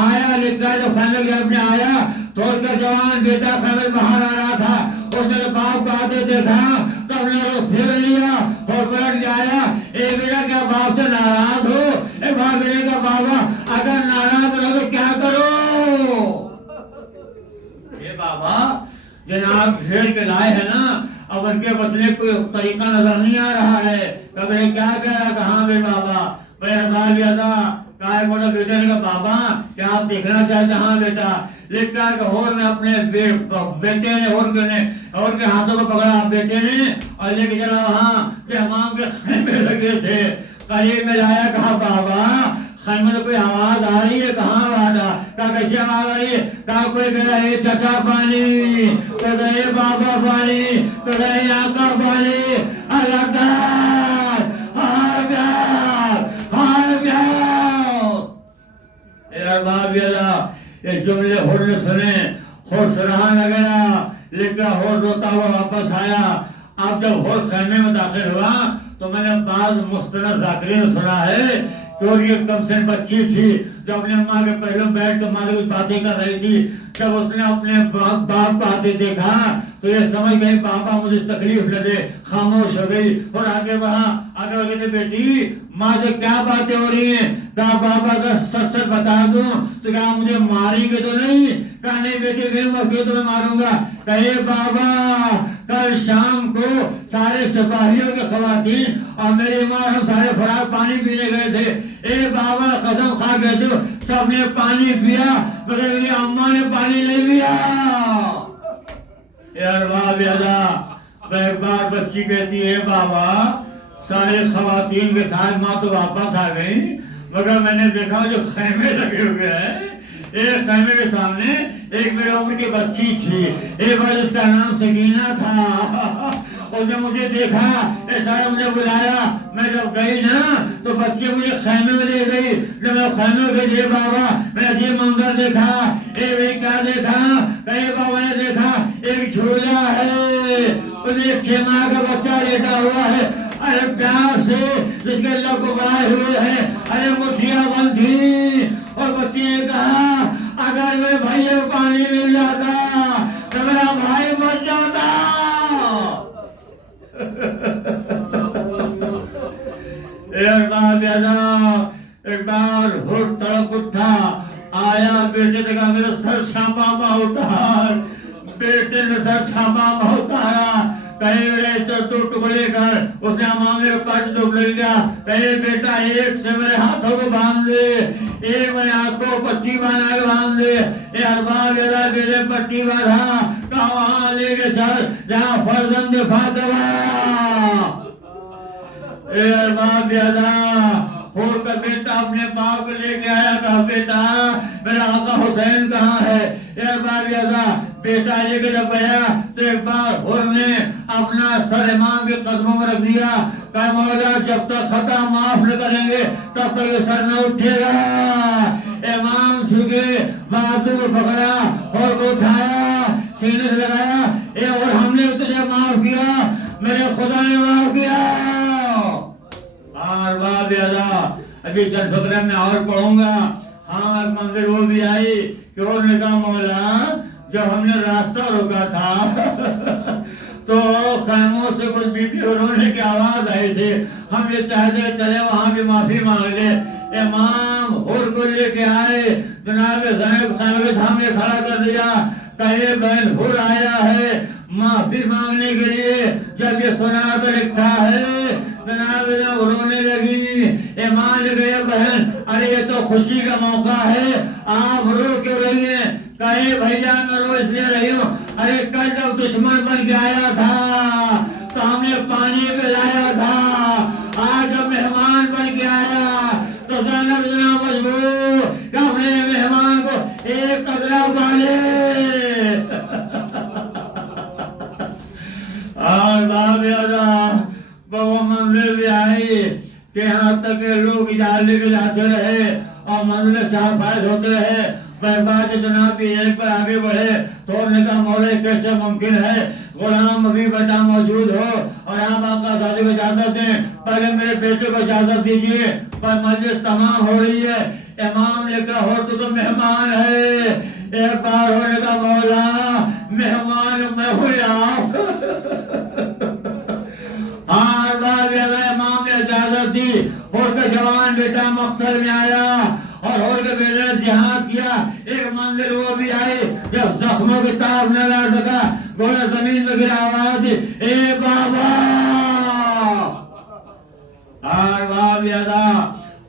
آیا لکھتا ہے جب خیمے کے اپنے آیا توڑ کر جوان بیٹا خیمے باہر آ رہا تھا، اس نے باپ کو آتے دیکھا تو ہم نے وہ پھر لیا اور پلٹ کے آیا۔ اے میرا کیا باپ سے ناراض ہو؟ اے باپ میرے کا بابا اگر ناراض ہو تو کیا کرو؟ اے بابا جناب بھیڑ کے لائے ہیں نا، اب ان کے بچنے کوئی طریقہ نظر نہیں آ رہا ہے۔ کبھی کیا کہا کہ ہاں میرے بابا بار لیا تھا، کہا موٹا بیٹے نے کہا بابا کیا آپ دیکھنا چاہتے؟ ہاں بیٹا۔ لکھتا ہے کہ ہور نے اپنے بیٹے نے ہور کے ہاتھوں کو پکڑا بیٹے نے اور لے کے چلا وہاں کہ امام کے خیمے لگے تھے، قریب میں لایا، کہا بابا خیمے میں کوئی آواز آ رہی ہے؟ کہاں آواز آ؟ کہا کیسی آواز آ رہی ہے؟ کہا کوئی کہہ رہا ہے چچا پانی، کہہ رہے بابا پانی، کہہ رہے آقا پانی، اللہ دار ہار پیار ہار پیار۔ اے ارباب اللہ یہ جملے ہور نے سنے، ہور سراہا نہ گیا، لکھا ہور روتا ہوا واپس آیا۔ اب جب ہور خیمے میں داخل ہوا تو میں نے بعض مستند ذاکرین نے سنا ہے کہ اور یہ کم سن بچی تھی جو اپنے ماں کے پہلوں بیٹھ کے ماں سے کچھ باتیں کر رہی تھی، جب اس نے اپنے باپ کو آتے دیکھا تو یہ سمجھ گئی بابا مجھے اس تکلیف نہ دے، خاموش ہو گئی اور آگے بڑھا۔ آگے بڑھ کے بیٹی ماں سے کیا باتیں ہو رہی ہیں؟ کہا بابا اگر سچ سچ بتا دوں تو کہا مجھے ماریں گے تو نہیں؟ کہا نہیں بیٹی گئی ہوں تو میں ماروں گا۔ کہے بابا کل شام کو سارے سپاہیوں کے خواتین اور میری ماں ہم سارے فراق پانی پینے گئے تھے، اے بابا قسم کھا گئے تھے سب نے پانی پیا مگر میری اماں نے پانی نہیں پیا۔ اے ارباب ادا ایک بار بچی کہتی ہے بابا سارے خواتین کے ساتھ ماں تو واپس آ گئی مگر میں نے دیکھا جو خیمے لگے ہوئے ہیں ایک خیمے کے سامنے ایک میرے عمر کی بچی تھی ایک بار اس کا نام سکینہ تھا اور جب مجھے دیکھا سارا مجھے بلایا میں جب گئی نا تو بچے مجھے خیمے میں لے گئی جب میں خیمے میں گئی بابا میں نے یہ منظر دیکھا ایک کیا دیکھا کہے بابا نے دیکھا ایک جھولا ہے اس میں ایک 6 ماہ کا بچہ لیٹا ہوا ہے ارے پیار سے جس کے اللہ کو بنائے ہوئے ہیں ارے مٹھیاں بند تھی اور بچی نے کہا اگر میرے بھائی کو پانی مل جاتا تو میرا بھائی بچ جاتا ایک بار ہر تڑپ اٹھا آیا بیٹے نے کہا میرا سر ساماما اتار بیٹے نے سر ساماما اتارا کہے میرے تو ٹکڑے کر اس نے امام کے پاس دب لے گیا کہے بیٹا ایک سے میرے ہاتھوں کو باندھ دے ایک میرے ہاتھ کو پٹی بنا کے باندھ دے اے ارباب یادا بیٹے پٹی باندھا کہا وہاں لے کے چل جہاں فرزند فاطمہ اے ارباب یادا اور کا بیٹا اپنے باپ کو لے کے آیا کہا بیٹا میرا آقا حسین کہاں ہے اے ارباب یادا بیٹا لے کے جب گیا تو ایک بار ہور نے اپنا سر امام کے قدموں میں رکھ دیا کہا مولا جب تک خطا معاف نہ کریں گے تب تک یہ سر نہ اٹھے گا امام جھکے بازو کو پکڑا اور کو اٹھایا سینے سے لگایا اے اور ہم نے تجھے معاف کیا میرے خدا نے معاف کیا ارباب یادا ابھی چند فقرہ میں اور پڑھوں گا ہاں ایک منظر وہ بھی آئی کہ اور نے کہا مولا جب ہم نے راستہ روکا تھا تو خیموں سے کچھ بی بی رونے کی آواز آئی تھی ہم یہ چاہتے چلے وہاں بھی معافی مانگ لے امام اور کو لے کے آئے جناب زینب خیمے کے سامنے کھڑا کر دیا کہے بہن ہور آیا ہے معافی مانگنے کے لیے جب یہ سنا تو لکھا ہے جناب رونے لگی ایمان لے گئے بہن ارے یہ تو خوشی کا موقع ہے آپ رو کیوں رہی ہیں کہے بھیا میں رو اس لیے رہی ہوں ارے کل جب دشمن بن کے آیا تھا تو ہم نے پانی پلایا تھا آج جب مہمان بن کے آیا تو زینب جناب مجبور کہ اپنے مہمان کو ایک قطرہ پالے اور باب یادا وہ منزل بھی آئی کہ یہاں تک لوگ اجازت لے کے جاتے رہے اور منزل صاحب فائز ہوتے رہے بات جناب بھی ایک پر آگے بڑھے تو نے کہا مولا کیسے ممکن ہے غلام ابھی بیٹا موجود ہو اور آپ آقا صاحب کو اجازت دیں پہلے میرے بیٹے کو اجازت دیجئے پر مجلس تمام ہو رہی ہے امام نے کہا ہو تو مہمان ہے ایک بار ہونے کا مولا مہمان میں ہوئی آپ ہاں بار امام نے اجازت دی اور کا جوان بیٹا مقتل میں آیا اور کے بیٹے نے جہاد کیا ایک منزل وہ بھی آئی جب زخموں کی تاب نہ لا سکا گویا زمین میں گرا آواز دی اے بابا اور باب یادا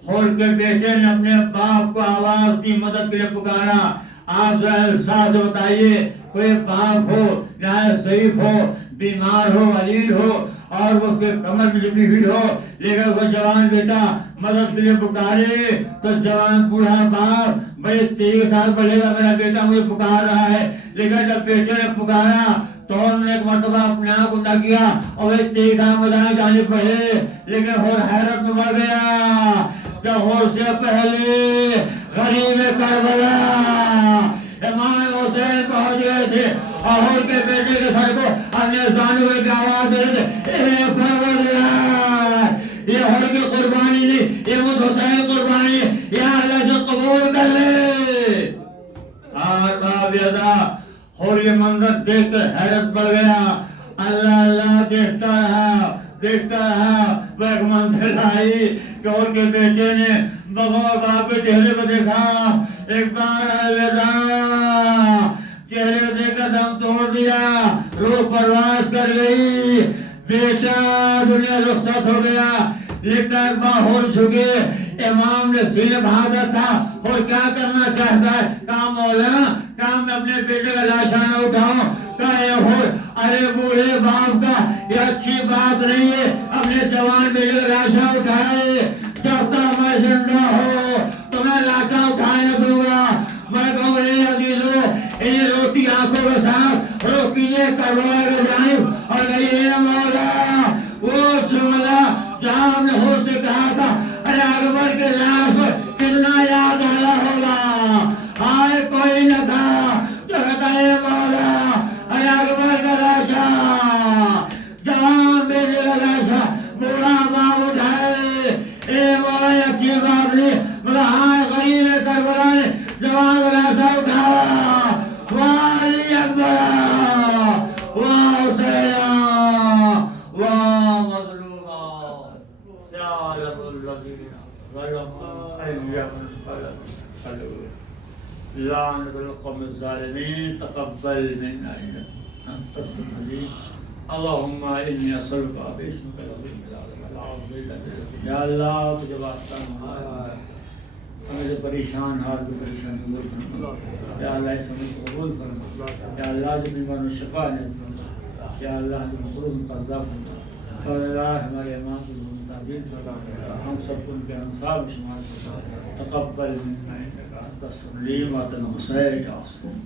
اور کے بیٹے نے اپنے باپ کو آواز دی مدد کے لیے پکارا آپ ذرا ساتھ بتائیے کوئی باپ ہو نہایت ضعیف ہو بیمار ہو علیل ہو اور اس کے کمر میں جمی ہوئی ہو لیکن کوئی جوان بیٹا مدد کے لیے پکارے تو جوان بوڑھا باپ بڑے تیز کے ساتھ بڑھے گا میرا بیٹا مجھے پکار رہا ہے لیکن جب بیٹے نے پکارا تو انہوں نے ایک مرتبہ اپنے آپ کو نہ کیا اور وہ تیز میدان جانے پڑے لیکن اور حیرت میں بڑھ گیا جب ہور سے پہلے غریب کربلا امام حسین پہنچ گئے تھے اور کے بیٹے کے سر کو اپنے زانوں کی آواز دے رہے تھے اے پروردگار یہ ہر کی قربانی نہیں یہ مجھ حسین قربانی یا اللہ سے قبول کر لے اور باب یادا اور یہ منظر دیکھ کر حیرت بڑھ گیا اللہ اللہ دیکھتا رہا وہ ایک منزل آئی کہ اور کے بیٹے نے بغور باپ کے چہرے کو دیکھا ایک بار الوداع چہرے کو دیکھ کر دم توڑ دیا روح پرواز کر گئی بیٹا دنیا رخصت ہو گیا لیکن ایک بار ہور جھکے امام نے سینے بہادا تھا اور کیا کرنا چاہتا ہے کہا مولا کہا میں اپنے بیٹے کا لاشا نہ اٹھاؤں کہا ارے بوڑھے باپ کا یہ اچھی بات نہیں ہے اپنے جوان بیٹے کا لاشا اٹھائے جب تک میں زندہ ہو تو میں لاشا اٹھائے نہ دوں گا میں کہوں نہیں عزیزو انہیں روتی آنکھوں کے ساتھ روکیے کروائے کے جانب اور کہیے مولا وہ جملہ جہاں ہم نے ہو سے کہا تھا ارے اکبر کے لاش پر کتنا یاد آیا ہوگا آئے کوئی نہ تھا جو کہتا ہے مولا ارے اکبر کا لاشا جوان بیٹے کا لاشا بوڑھا باپ اٹھائے اے مولا یہ اچھی بات نہیں مگر ہاں غریب کربلا نے جوان کا لاشا اٹھایا والی اکبر واہ حسینہ واہ مظلومہ سیالت الذین ظلموا ایام الفلق لعنة القوم الظالمين تقبل منا إنك أنت السميع العليم اللهم إني أسألك باسمك العظيم یا اللہ تجھے واسطہ ہمیں سے پریشان حال بھی پریشانی دور فرما یا اللہ اس ہمیں قبول فرما یا اللہ جو بیمار شفا نصیب فرما یا اللہ جو مقروض قرضہ فرما اور اللہ ہمارے امام کو تعظیم فرما ہم سب کو ان کے انصار میں شمار فرما تقبل منا انك انت السميع العليم وعطنا حسین یا حسین